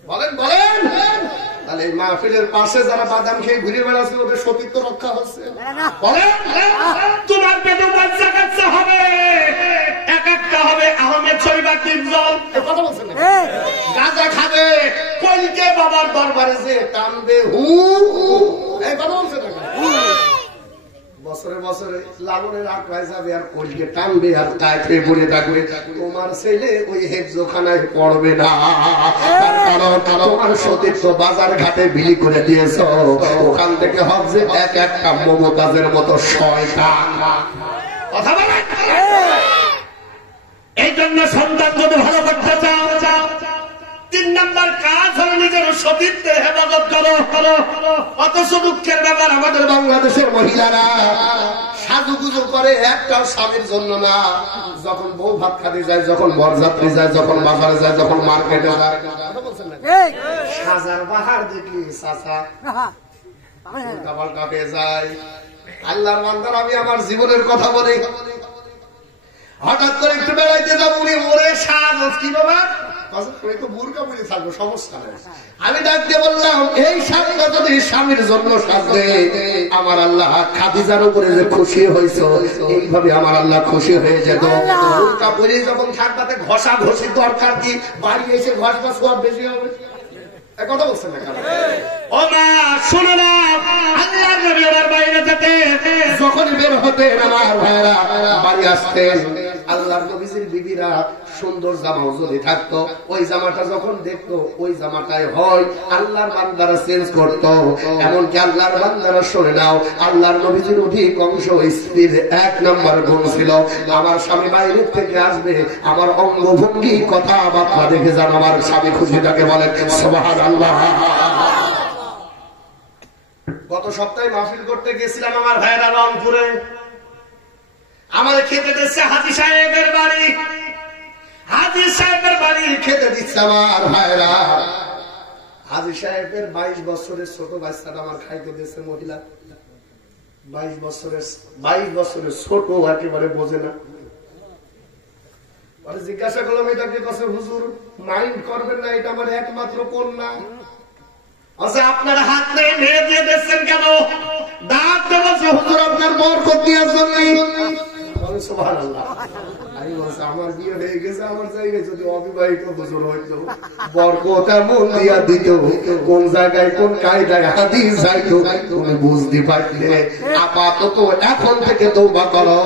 বলেন বলেন। তাহলে এই মাহফিলের পাশে যারা বাদাম খেয়ে ঘুরে বেড়াচ্ছে ওদের সতীত্ব রক্ষা হচ্ছে। বলেন, তোমার পেটে বাচ্চা কাচ্চা হবে, এক একটা হবে আহমেদ শরীফ জল। কথা বলছেন না? গাঁজা খাবে, কইকে বাবার দরবারে যে টানবে হু, এই কথা বলছেন না? বছরে বছরে লালনের আঁকড়ায় যাবে আর কলকে টানবে আর কায়ফে পড়ে থাকবে। তোমার ছেলে ওই হেফজোখানায় পড়বে না, কারণ তোমার সতীর্থ বাজার ঘাটে বিলি করে দিয়েছ। ওখান থেকে হচ্ছে এক একটা মমতাজের মতো শয়তান। কথা বলেন। এই জন্য সন্তান যদি ভালো করতে চাও, 3 নম্বর কাজ হলো নিজের সতীর্থের হেফাজত করো। অথচ দুঃখের ব্যাপার, আমাদের বাংলাদেশের মহিলারা সাজুগুজু করে একটাও স্বামীর জন্য না। যখন বউ ভাত খাতে যায়, যখন বরযাত্রী যায়, যখন বাজারে যায়, যখন মার্কেটে যায়, সাজার বাহার দেখলি চাচা উল্টা পেয়ে যায়। আল্লাহর বান্দার, আমি আমার জীবনের কথা বলি। হঠাৎ করে একটু বেড়াইতে যাবো, উনি ওরে সাজ কি বাবা, বুরকা বুঝে থাকবো, সমস্যা নেই। আমি ডাক দিয়ে বললাম, এই সাজটা যদি স্বামীর জন্য সাজবে, আমার আল্লাহ খাদিজার উপরে যে খুশি হয়েছে, এইভাবে আমার আল্লাহ খুশি হয়ে যেত। বুরকা বুঝে যখন থাকবাতে ঘষা ঘষি দরকার কি, বাড়ি এসে ঘষবা সব বেশি হবে। কথা বলছেন না কেন? ও মা শুনো না, আল্লাহর নবী আমার বাইরে যেতে যখন বের হতেন আমার ভাইরা বাড়ি আসতেন, আল্লাহর নবীজির বিবিরা সুন্দর জামা যদি থাকতো, ওই জামাটা যখন দেখতো ওই জামাটাই হয় আল্লাহর বান্দারা চেঞ্জ করতো। এমনকি আল্লাহর বান্দারা শুনে নাও, আল্লাহর নবীজির অধিক অংশ স্ত্রীর 1 নম্বর গুণ ছিল, আমার স্বামী বাইরে থেকে আসবে, আমার অঙ্গভঙ্গি কথাবার্তা দেখে যেন আমার স্বামী খুশি থাকে। বলেন সুবহানাল্লাহ। গত সপ্তাহে মাহফিল করতে গেছিলাম আমার ভাইয়েরা রংপুরে। আমার খেতে দিচ্ছে হাজী সাহেবের বাড়ি, হাজী সাহেবের বাড়ি খেতে দিচ্ছে আমার ভাইয়েরা। হাজী সাহেবের 22 বছরের ছোট বাচ্চাটা আমার খাইতে দিচ্ছে মহিলা। 22 বছরের ছোট, একেবারে বোঝে না। জিজ্ঞাসা করলাম, এটাকে কাছে হুজুর মাইন্ড করবেন না, এটা আমার একমাত্র কন্যা। আচ্ছা, আপনারা হাত নিয়ে মেরে দিয়ে দিচ্ছেন কেন? ডাক দেওয়া হুজুর আপনার বরকত দেওয়ার জন্য। সুবহানাল্লাহ। আমি বলছি, আমার বিয়ে হয়ে গেছে, আমার জায়গায় যদি অবিবাহিত হুজুর হইতো, বরকত এমন দিয়া দিত, কোন জায়গায় কোন কায়দায় হাদিস যাইতো তুমি বুঝতে পারলে। আপাতত এখন থেকে তওবা করো,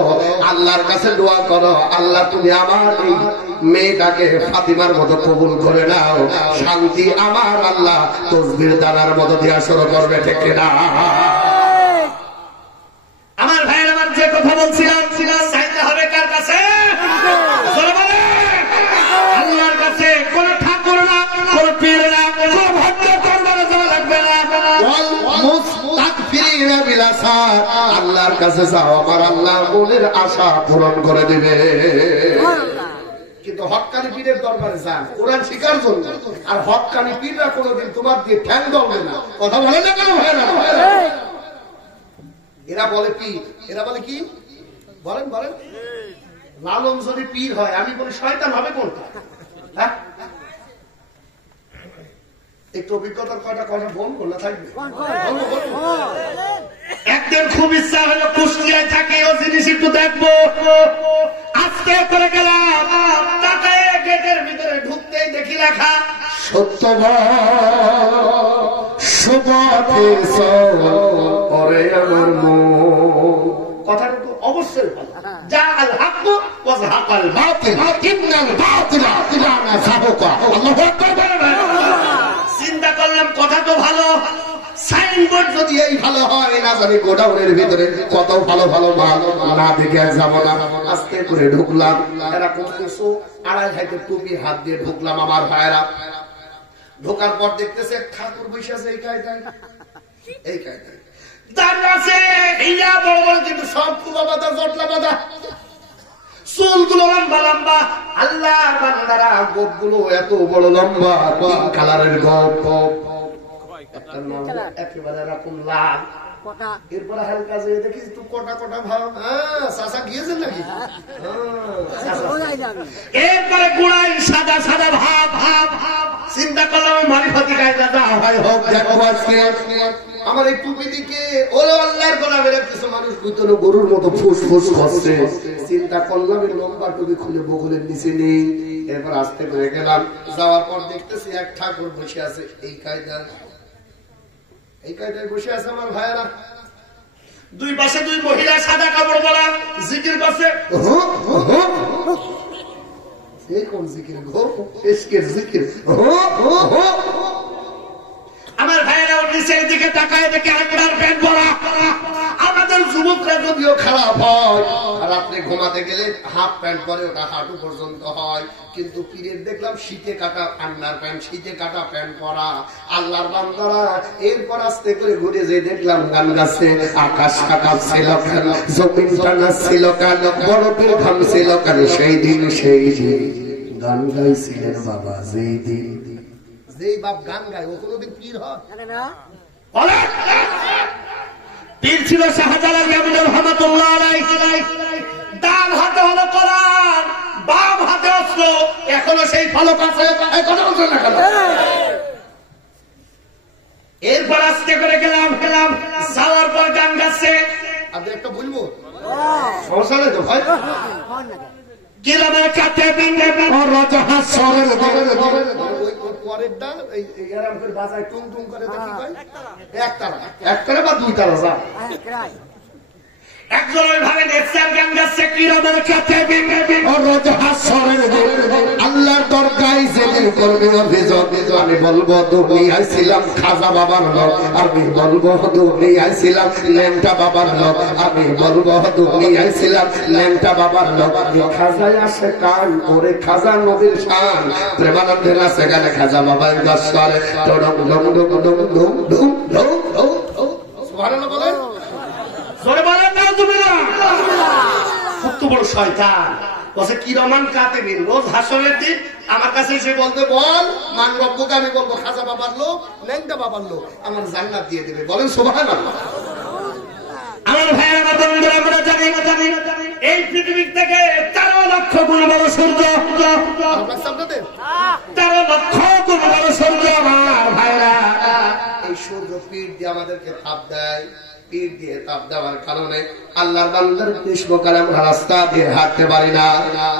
আল্লাহর কাছে দোয়া করো, আল্লাহ তুমি আমার এই মেয়েটাকে ফাতিমার মতো কবুল করে নাও। শান্তি আমার আল্লাহ তসবির দানার মতো দেওয়া শুরু করবে, ঠিক কিনা? আমার ভাইয়ের, আমার যে কথা বলছিলাম, চাইতে হবে কার কাছে? আল্লাহর কাছে। কোন ঠাকুর না, কোন পীর না, কোন ভদ্র দরবারে যাওয়া লাগবে না। আল্লাহর কাছে যাও, আমার আল্লাহ মনের আশা পূরণ করে দিবে। কিন্তু হক্কানি পীরের দরবারে যান কোরআন শিকার জন্য, আর হক্কানি পীররা কোনোদিন তোমার দিয়ে ঠ্যাং দলবে না। কথা বলে না কেন ভাইরা? এরা বলে কি, এরা বলে কি, বলেন বলেন। লালন যদি পীর হয়, আমি বলি শয়তান হবে কোনটা? হ্যাঁ, একটু অভিজ্ঞতার কয়টা কথা ফোন করলে থাকবে। একদিন খুব ইচ্ছা হলো কুষ্টিয়ায় থাকে, ও জিনিস একটু দেখবো। আজকে করে গেলাম, তাকে গেটের ভিতরে ঢুকতেই দেখি লেখা সত্যপথে চলে আমার মন। কথাটা তো অবশ্যই ভালো। যা আল হক ওয়া যাহাকাল বাতিল, ইন্নাল বাতিলা কানা যাহুকা। আল্লাহু আকবার। চিন্তা করলাম কথা তো ভালো, সাইনবোর্ড যদি এই ভালো হয়, না জানি গোডাউনের ভিতরে কত ভালো ভালো মাল না দেখে যাবো না। আস্তে করে ঢুকলাম, এরা করতেছো 2.5 হাতে টুপি হাত দিয়ে ঢুকলাম আমার ভাইয়েরা। ঢোকার পর দেখতেছে ঠাকুর বসেছে এই কায়দায়, এই কায়দায় দাঁড়িয়ে আছে, ইয়া বড় বড়, কিন্তু সব ফুলা বাঁধা, জটলা বাঁধা। চুলগুলো লম্বা লম্বা, আল্লাহর বান্দারা গোপগুলো এত বড় লম্বা, পিঙ্ক কালারের গোপ, একটা নাম একেবারে এরকম লাল, এরপরে হালকা যে দেখিস তুই কটা কটা ভাব। চাচা গিয়েছেন নাকি? এরপরে গুড়াই সাদা সাদা ভাব ভাব ভাব। চিন্তা করলাম মারিফতি কায়দা যা হয় হোক, দেখো আজকে আমার এই টুপি দিকে ওরে আল্লাহর গোলামেরা কিছু মানুষ ভিতরে গরুর মতো ফুস ফুস করছে। চিন্তা করলাম এই লম্বা টুপি খুলে বগলের নিচে নেই। এরপর আস্তে করে গেলাম, যাওয়ার পর দেখতেছি এক ঠাকুর বসে আছে এই কায়দায়, এই কায়দায় বসে আছে আমার ভাইয়েরা। দুই পাশে দুই মহিলা সাদা কাপড় পরা জিকির করছে। এই কোন জিকির গো? এসকের জিকির। আমার ভাইয়েরা নিচের দিকে তাকায় দেখে আন্ডার প্যান্ট পরা। আমাদের যুবকরা যদিও খারাপ হয়, রাত্রে ঘুমাতে গেলে হাফ প্যান্ট পরে, ওটা হাঁটু পর্যন্ত হয়, কিন্তু পীরের দেখলাম শীতে কাটা আন্ডার প্যান্ট, শীতে কাটা প্যান্ট পরা। আল্লাহর বান্দারা এরপর আস্তে করে ঘুরে যে দেখলাম গান গাছে, আকাশটা কাঁপছিল কেন, জমিনটা নাচছিল কেন, বরফের ঘামছিল কেন, সেই দিন গান গাইছিলেন বাবা। যেই দিন যেই বাপ গান গায় ও কোনোদিন পীর হয় না। পীর ছিল শাহজালাল ইয়ামিন রহমাতুল্লাহ আলাইহি। ডান হাতে হলো কোরআন, বাম হাতে অস্ত্র, এখনো সেই ফলক আছে। কথা বলছেন না কেন? এরপর আস্তে করে গেলাম যাওয়ার পর গান গাচ্ছে। আপনি একটা বলবো সমস্যা নেই তো ভাই? কিরামের কাতিবিন ও রাজহাসরের পরেরটা বাজায় টুং টুং করে দেখি ভাই, একতারা বা দুই তারা যা একজন ওইভাবে দেখছে আর গান গাচ্ছে। কিরামের কাতিবিন ও রাজহাসরের আল্লাহর দরগায় যেদিন করবে অভিযোগ, আমি বলবো দুনিয়ায় ছিলাম খাজা বাবার লোক, আমি বলবো দুনিয়ায় ছিলাম ল্যাংটা বাবার লোক, আমি বলবো দুনিয়ায় ছিলাম ল্যাংটা বাবার লোক। খাজায় আসে কান ওরে খাজা নবীর শান, প্রেমানন্দের আছে গানে খাজা বাবার গাছরে ডং ডং ডং ডং ডং ডং ডং ডং। সুবহানাল্লাহ বলেন, জোরে বলেন না তুমি না। কত বড় শয়তান। বলছে কি রমান কাতিবিন, রোজ হাসরের দিন আমার কাছে এসে বলবে বল মান রব্বুকে, আমি বলবো খাজা বাবার লোক ল্যাংটা বাবার লোক, আমার জান্নাত দিয়ে দেবে। বলেন সুবহানাল্লাহ। আমার ভাই আমার বন্ধুরা আমরা জানি এই পৃথিবী থেকে 13 লক্ষ গুণ বড় সূর্য, 13 লক্ষ গুণ বড় সূর্য। আমার ভাইরা এই সূর্য পীর দিয়ে আমাদেরকে তাপ দেয়, পীর দিয়ে তাপ দেওয়ার কারণে আল্লাহর বান্দার গ্রীষ্মকালে আমরা রাস্তা দিয়ে হাঁটতে পারি না।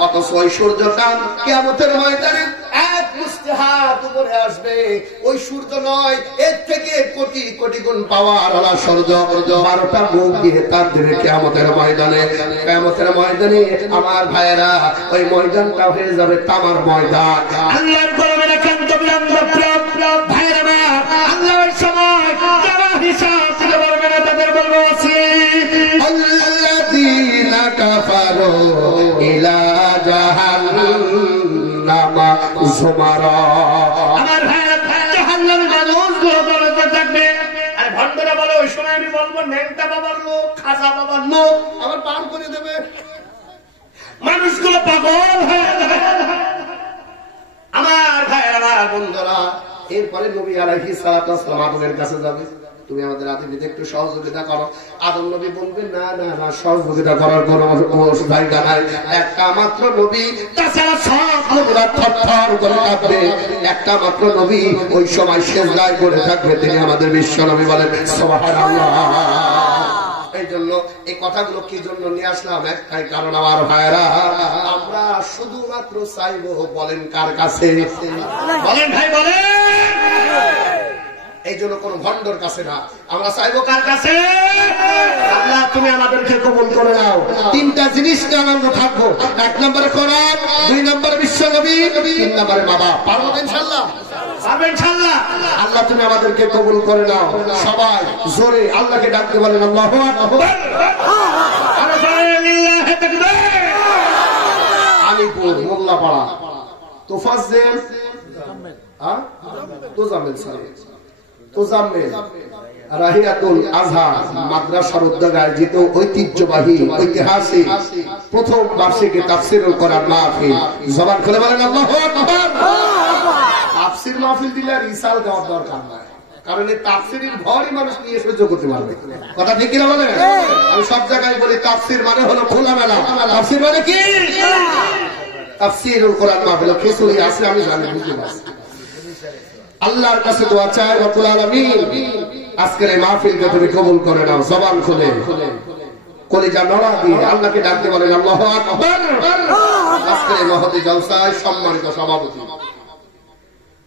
অথচ ওই সূর্যটা কিয়ামতের ময়দানে এক মুষ্টি হাত উপরে আসবে। ওই সূর্য নয়, এর থেকে কোটি কোটি গুণ পাওয়ার ওলা সূর্য 12টা মুখ দিয়ে তাপ দেবে কিয়ামতের ময়দানে। কিয়ামতের ময়দানে আমার ভাইয়েরা ওই ময়দানটা হয়ে যাবে তামার ময়দান। আল্লাহর গোলামের একান্ত বিরাম ভাইরা, আল্লাহর সময় যারা হিসাব দিতে পারবে না তাদের বলবো আছি আল্লাযীনা কাফারু ইলা জাহান্নামা যুমারা। আমার ভাইরা জাহান্নামে মানুষগুলো বলতে থাকবে। আর ভণ্ডরা বলে ওই সময় আমি বলবো ন্যাংটা বাবার লোক, খাজা বাবার লোক, আবার পার করে দেবে। মানুষগুলো পাগল হয়ে যাবে। আমার ভাইয়েরা বন্ধুরা, এরপরে নবী আলাইহিস সালাতু ওয়াস সালাম আদমের কাছে যাবে, তুমি আমাদের আদিবিতে একটু সহযোগিতা করো। আদম নবী বলবে না না না, সহযোগিতা করার কোনো জায়গা নাই, একটা মাত্র নবী, তাছাড়া সব নবীরা থরথর করে কাঁপবে। একটা মাত্র নবী ওই সময় সিজদায় পড়ে থাকবে, তিনি আমাদের বিশ্ব নবী। বলেন সুবহানাল্লাহ। এই জন্য এই কথাগুলো কি জন্য নিয়ে আসলাম, একটাই কারণ আমার ভাইরা, আমরা শুধুমাত্র চাইবো, বলেন কার কাছে? বলেন ভাই বলেন। এই জন্য কোন ভণ্ডর কাছে না, আমরা চাইবো কার কাছে? আল্লাহ তুমি আমাদেরকে কবুল করে নাও। তিনটা জিনিস নিয়ে আমরা থাকবো, 1 নম্বরে কোরআন, 2 নম্বরে বিশ্ব নবী, 3 নম্বরে বাবা। পারবো ইনশাআল্লাহ? পারবেন ইনশাআল্লাহ। আল্লাহ তুমি আমাদেরকে কবুল করে নাও। সবাই জোরে আল্লাহকে ডাকতে বলেন আল্লাহু আকবার। আলিপুর মোল্লাপাড়া তোফাজ্জেল তোজাম্মেল রাহিয়াতুল আজহার মাদ্রাসার উদ্যোগে আয়োজিত ঐতিহ্যবাহী ঐতিহাসিক প্রথম বার্ষিকী তাফসীরুল কোরআন মাহফিল। জবান খুলে বলেন আল্লাহু আকবার। তাফসীর মাহফিল দিলে রিসাল দেওয়ার দরকার নাই, কারণ এই তাফসীরের ভরই মানুষ নিয়ে সহ্য করতে পারবে। কথা ঠিক কিনা বলেন? আমি সব জায়গায় বলি তাফসীর মানে হলো খোলামেলা। তাফসীর মানে কি? তাফসীরুল কোরআন মাহফিল খিচুড়ি আছে আমি জানি, বুঝতে পারছি। আল্লাহর কাছে দোয়া চাই রব্বুল আলামিন আজকের এই মাহফিলকে তুমি কবুল করে নাও। জবান খুলে কলিজা নড়া দিয়ে আল্লাহকে ডাকতে বলেন আল্লাহু আকবার। আজকের এই মহতী জলসায় সম্মানিত সভাপতি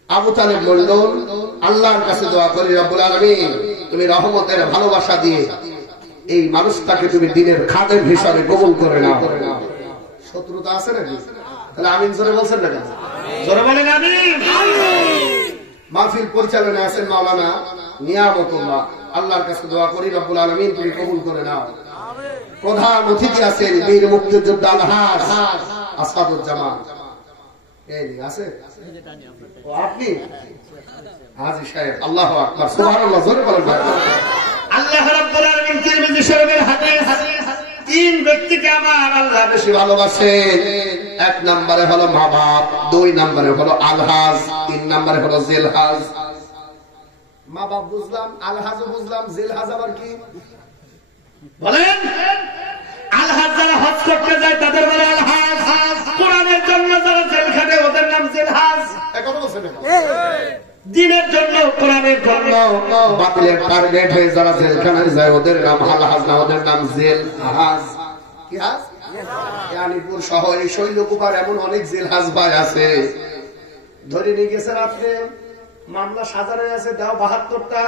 আবু তালেব মন্ডল, আল্লাহর কাছে দোয়া করি রব্বুল আলামিন তুমি রহমতের ভালোবাসা দিয়ে এই মানুষটাকে তুমি দিনের খাদেম হিসাবে কবুল করে নাও। শত্রুতা আছে নাকি? তাহলে আমিন জোরে বলছেন না কেন? জোরে বলেন আমিন। মাহফিল পরিচালনায় আছেন মাওলানা নিয়ামতুল্লাহ, আল্লাহর কাছে দোয়া করি রব্বুল আলামিন তুমি কবুল করে নাও। প্রধান অতিথি আছেন বীর মুক্তিযোদ্ধা আলহাজ আসাদুজ্জামান, এই আছে ও আপনি হাজী সাহেব। আল্লাহু আকবার, সুবহানাল্লাহ, জোরে বলেন। আল্লাহ রাব্বুল আলামিন তিরমিজি শরীফের হাদিস, তিন ব্যক্তিকে আমার আল্লাহ বেশি ভালোবাসেন। এক নম্বরে হলো মা বাপ, দুই নম্বরে হলো আলহাজ, তিন নম্বরে হলো জেলহাজ। মা বাপ বুঝলাম, আলহাজও বুঝলাম, জেলহাজ আবার কি বলেন? আলহাজ যারা হজ করতে যায় তাদের বলে আলহাজ, কোরআনের জন্য যারা জেল খাটে ওদের নাম জেলহাজ। কথা বলছেন না? দিনের জন্য কোরআনের জন্য বাতিলের টার্গেট হয়ে যারা জেলখানায় যায় ওদের নাম আলহাজ না, ওদের নাম জেলহাজ। কি হাজ? ইয়ানিপুর শহরে শৈলকুপার এমন অনেক জেলহাজ ভাই আছে, ধরে নিয়ে গেছেন আপনি মামলা সাজানো আছে দাও ৭২টা।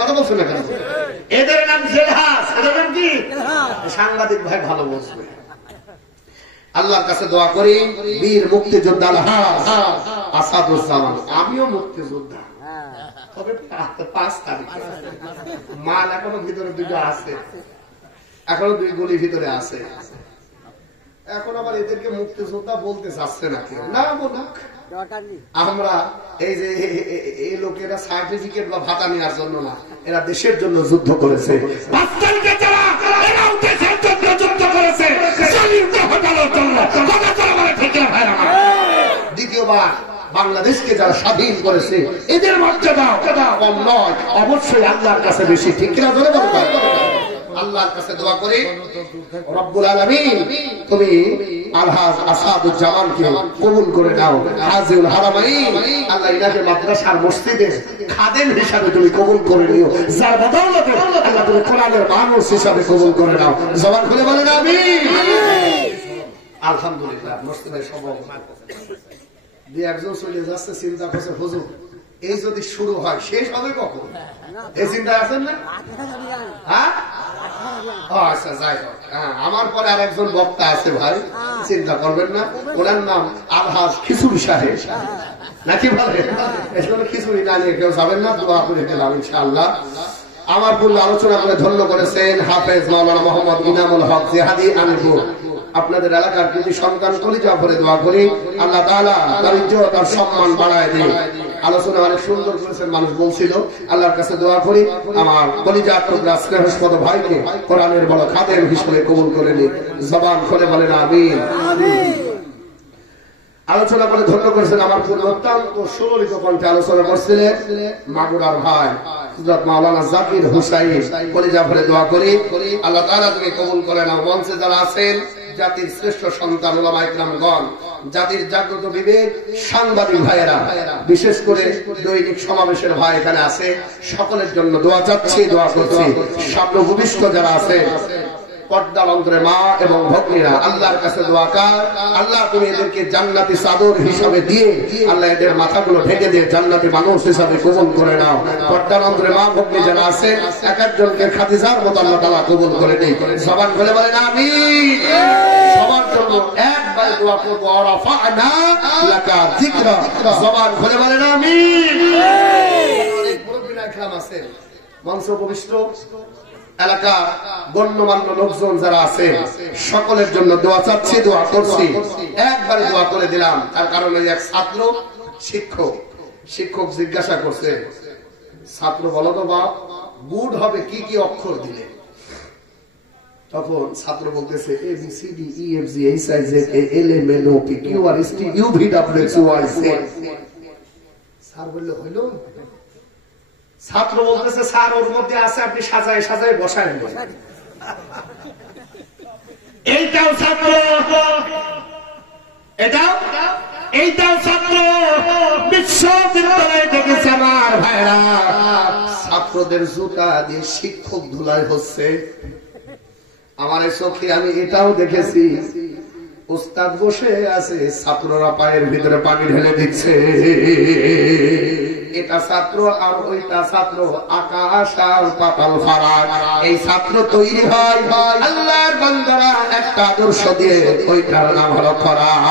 কথা বলছেন না কেন? এদের নাম জেলহাজ। এদের নাম কি? সাংবাদিক ভাই ভালো বলছে। আল্লাহর কাছে দোয়া করি বীর মুক্তিযোদ্ধা আলহাজ আসাদুজ্জামান, আমিও মুক্তিযোদ্ধা, তবে ৫ তারিখ মাল এখনো ভিতরে দুটো আছে, এখনো ২ গুলি ভিতরে আছে। এখন আবার এদেরকে মুক্তিযোদ্ধা বলতে চাচ্ছে না কেউ, না বলুক। আমরা এই যে এই লোকেরা সার্টিফিকেট বা ভাতা নেওয়ার জন্য না, এরা দেশের জন্য যুদ্ধ করেছে। দ্বিতীয়বার বাংলাদেশকে যারা স্বাধীন করেছে এদের মর্যাদা কম নয়, অবশ্যই আল্লাহর কাছে বেশি। ঠিক কিনা? ধরে বলতে আল্লাহর কাছে দোয়া করি রব্বুল আলামিন তুমি আলহাজ আসাদুজ্জামানকে কবুল করে নাও। হাজিউল হারামাইন আল্লাহ ইনাকে মাদ্রাসার মসজিদে খাদেম হিসাবে তুমি কবুল করে নিও, যার বদৌলতে আল্লাহ তুমি কোরআনের মানুষ হিসাবে কবুল করে নাও। জবান খুলে বলেন আমিন। আলহামদুলিল্লাহ। মসজিদের সভাপতি দুই একজন চলে যাচ্ছে, চিন্তা করছে হুজুর এই যদি শুরু হয় শেষ হবে কখন? এই চিন্তা আছেন না? হ্যাঁ, আচ্ছা যাই হোক। আমার পরে আর একজন বক্তা আছে ভাই, চিন্তা করবেন না, ওনার নাম আলহাজ খিচুড়ি সাহেব, নাকি বলে? খিচুড়ি না নিয়ে কেউ যাবেন না, দোয়া করে গেলাম ইনশাআল্লাহ। আমার পূর্বে আলোচনা করে ধন্য করেছেন হাফেজ মাওলানা মোহাম্মদ ইনামুল হক জিহাদি আনপুর। আপনাদের এলাকার প্রতি সন্তান কলিজা ভরে দোয়া করি আল্লাহ তাআলা তার ইজ্জত আর সম্মান বাড়ায় দিন। আলোচনা অনেক সুন্দর করেছেন, মানুষ বলছিল। আল্লাহর কাছে দোয়া করি আমার কলিজার টুকরা স্নেহস্পদ ভাইকে কোরআনের বড় খাদেম হিসেবে কবুল করে নিন। জবান খুলে বলেন আমিন। আলোচনা করে ধন্য করেছেন আমার পূর্ব অত্যন্ত সুললিত কণ্ঠে আলোচনা করছিলেন মাগুরার ভাই হযরত মাওলানা জাকির হুসাইন। কলিজা ভরে দোয়া করি আল্লাহ তাআলা তুমি কবুল করে নাও। মঞ্চে যারা আছেন জাতির শ্রেষ্ঠ সন্তান ওলামা ইকরামগণ, জাতির জাগ্রত বিবেক সাংবাদিক ভাইয়েরা, বিশেষ করে দৈনিক সমাবেশের ভাই এখানে আছে, সকলের জন্য দোয়া চাচ্ছি, দোয়া করছি। সামনে ভূমিষ্ঠ যারা আছে পর্দার অন্তরে মা এবং ভগ্নীরা, আল্লাহর কাছে দোয়া কর আল্লাহ তুমি এদেরকে জান্নাতি চাদর হিসাবে দিয়ে আল্লাহ এদের মাথাগুলো ঢেকে দিয়ে জান্নাতি মানুষ হিসাবে কবুল করে নাও। পর্দার অন্তরে মা ভগ্নী যারা আছে এক একজনকে খাদিজার মতো আল্লাহ তাআলা কবুল করে দেই। জবান খুলে বলেন আমিন। সবার জন্য একবার দোয়া করব রাফা'না লাকা যিকরা। জবান খুলে বলেন আমিন। অনেক মুরব্বিরা ইকরাম আছে মঞ্চ উপবিষ্ট, এলাকা গণ্যমান্য লোকজন যারা আছে সকলের জন্য দোয়া চাচ্ছি, দোয়া করছি, একবারে দোয়া করে দিলাম। তার কারণে এক ছাত্র শিক্ষক জিজ্ঞাসা করছে, ছাত্র বলো তো বাপ গুড হবে কি কি অক্ষর দিলে। তখন ছাত্র বলতেছে স্যার বললে হইল? ছাত্র বলতেছে স্যার ওর মধ্যে আছে, আপনি সাজায় সাজায় বসায়। এইটাও ছাত্র, এইটাও ছাত্র বিশ্ববিদ্যালয় দেখেছে আমার ভাইরা। ছাত্রদের জুতা দিয়ে শিক্ষক ধুলাই হচ্ছে আমার চোখে। আমি এটাও দেখেছি, উস্তাদ বসে আছে, ছাত্ররা পায়ের ভিতরে পানি ঢেলে দিচ্ছে। এটা ছাত্র আর ওইটা ছাত্র, আকাশ আর পাতাল ফারাক। এই ছাত্র তৈরি হয় আল্লাহর বান্দারা একটা আদর্শ দিয়ে, ওইটার নাম হলো কোরআন।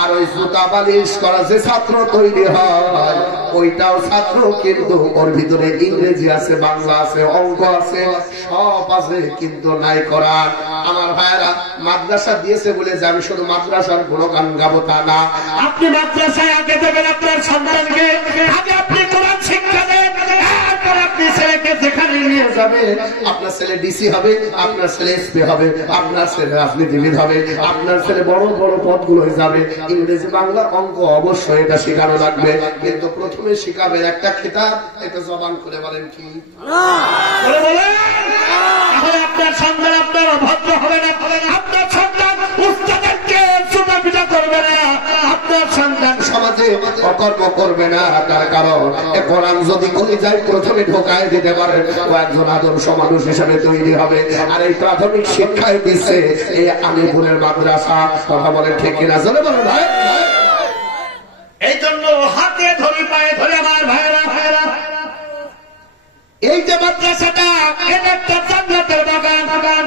আর ওই জুতা বালিশ করা যে ছাত্র তৈরি হয়, ওইটাও ছাত্র, কিন্তু ওর ভিতরে ইংরেজি আছে, বাংলা আছে, অঙ্ক আছে, সব আছে, কিন্তু নাই কোরআন। আমার ভাইয়েরা, মাদ্রাসা দিয়েছে বলে যে আমি শুধু মাদ্রাসার গুণগান গাবো তা না। আপনি মাদ্রাসায় আগে দেবেন আপনার সন্তানকে, আগে আপনি কোরআন শিক্ষা দেন, তারপর আপনি ছেলেকে যেখানে নিয়ে যাবে। আপনার ছেলে ডিসি হবে, আপনার ছেলে এসপি হবে, আপনার ছেলে রাজনীতিবিদ হবে, আপনার ছেলে বড় বড় পদগুলোয় যাবে। ইংরেজি, বাংলা, অঙ্ক অবশ্যই এটা শেখানো লাগবে, কিন্তু প্রথমে শিখাবেন একটা কিতাব। এটা জবান করে বলেন কি বলেন? তাহলে আপনার সন্তান আপনার অভদ্র হবে না, আপনার সন্তান উস্তাদেরকে জুতা পিটা করবে না, আপনার সন্তান সমাজে অকর্ম করবে না। তার কারণ কোরআন যদি কোথায় যায় প্রথমে ঢোকায় দিতে পারেন, ও একজন আদর্শ মানুষ হিসেবে তৈরি হবে। আর এই প্রাথমিক শিক্ষায় দিচ্ছে এই আলিপুরের মাদ্রাসা। কথা বলেন ঠিক কিনা? চলে বলেন ভাই। এই জন্য হাতে ধরি, পায়ে ধরে আমার ভাইরা, এই যে মাদ্রাসাটা, এটা একটা জান্নাতের বাগান।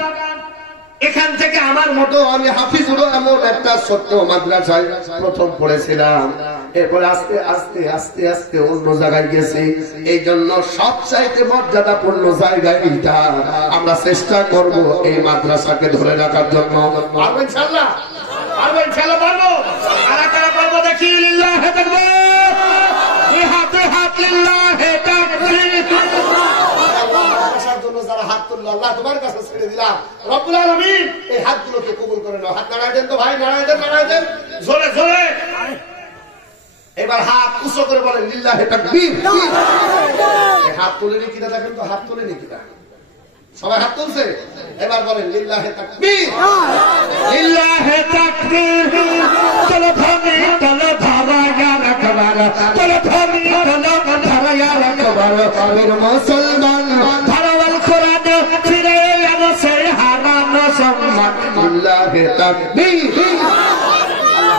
এখান থেকে আমার মতো আমি হাফিজুর এমন একটা ছোট্ট মাদ্রাসায় প্রথম পড়েছিলাম, এরপরে আস্তে আস্তে আস্তে আস্তে অন্য জায়গায় গেছি। এই জন্য সবচাইতে মর্যাদাপূর্ণ জায়গায় এইটা। আমরা চেষ্টা করব এই মাদ্রাসাকে ধরে রাখার জন্য। পারবো ইনশাআল্লাহ, পারবো ইনশাআল্লাহ, পারবো। কারা কারা পারবো দেখি? লিল্লাহি তাকবীর, হাতে হাত, লিল্লাহি তাকবীর। যারা হাত তুললো আল্লাহ তোমার কাছে ছেড়ে দিলাম, রব্বুল আলামিন এই হাতগুলোকে কবুল করে নাও। হাত নাড়াই দেন তো ভাই, নাড়াই দেন, নাড়াই দেন জোরে জোরে। এবার হাত উঁচু করে বলেন লিল্লাহি তাকবীর। হাত তুলেনি কিনা দেখেন তো, হাত তুলেনি কিনা? সবাই হাত তুলছে? এবার বলেন লিল্লাহি তাকবীর, লিল্লাহি তাকবীর। চলো ধনি চলো ধারা ইয়া আকবার, চলো ধনি চলো ধারা ইয়া আকবার। বীর মুসলমান ধারাওয়াল কোরআন ফিরে এলো সেই হারানো সম্মান। লিল্লাহি তাকবীর।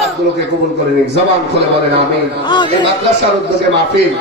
হাতগুলোকে কবুল করে নিন, জবান খুলে বলেন আমিন। এই মাদ্রাসার উদ্যোগে মাহফিল।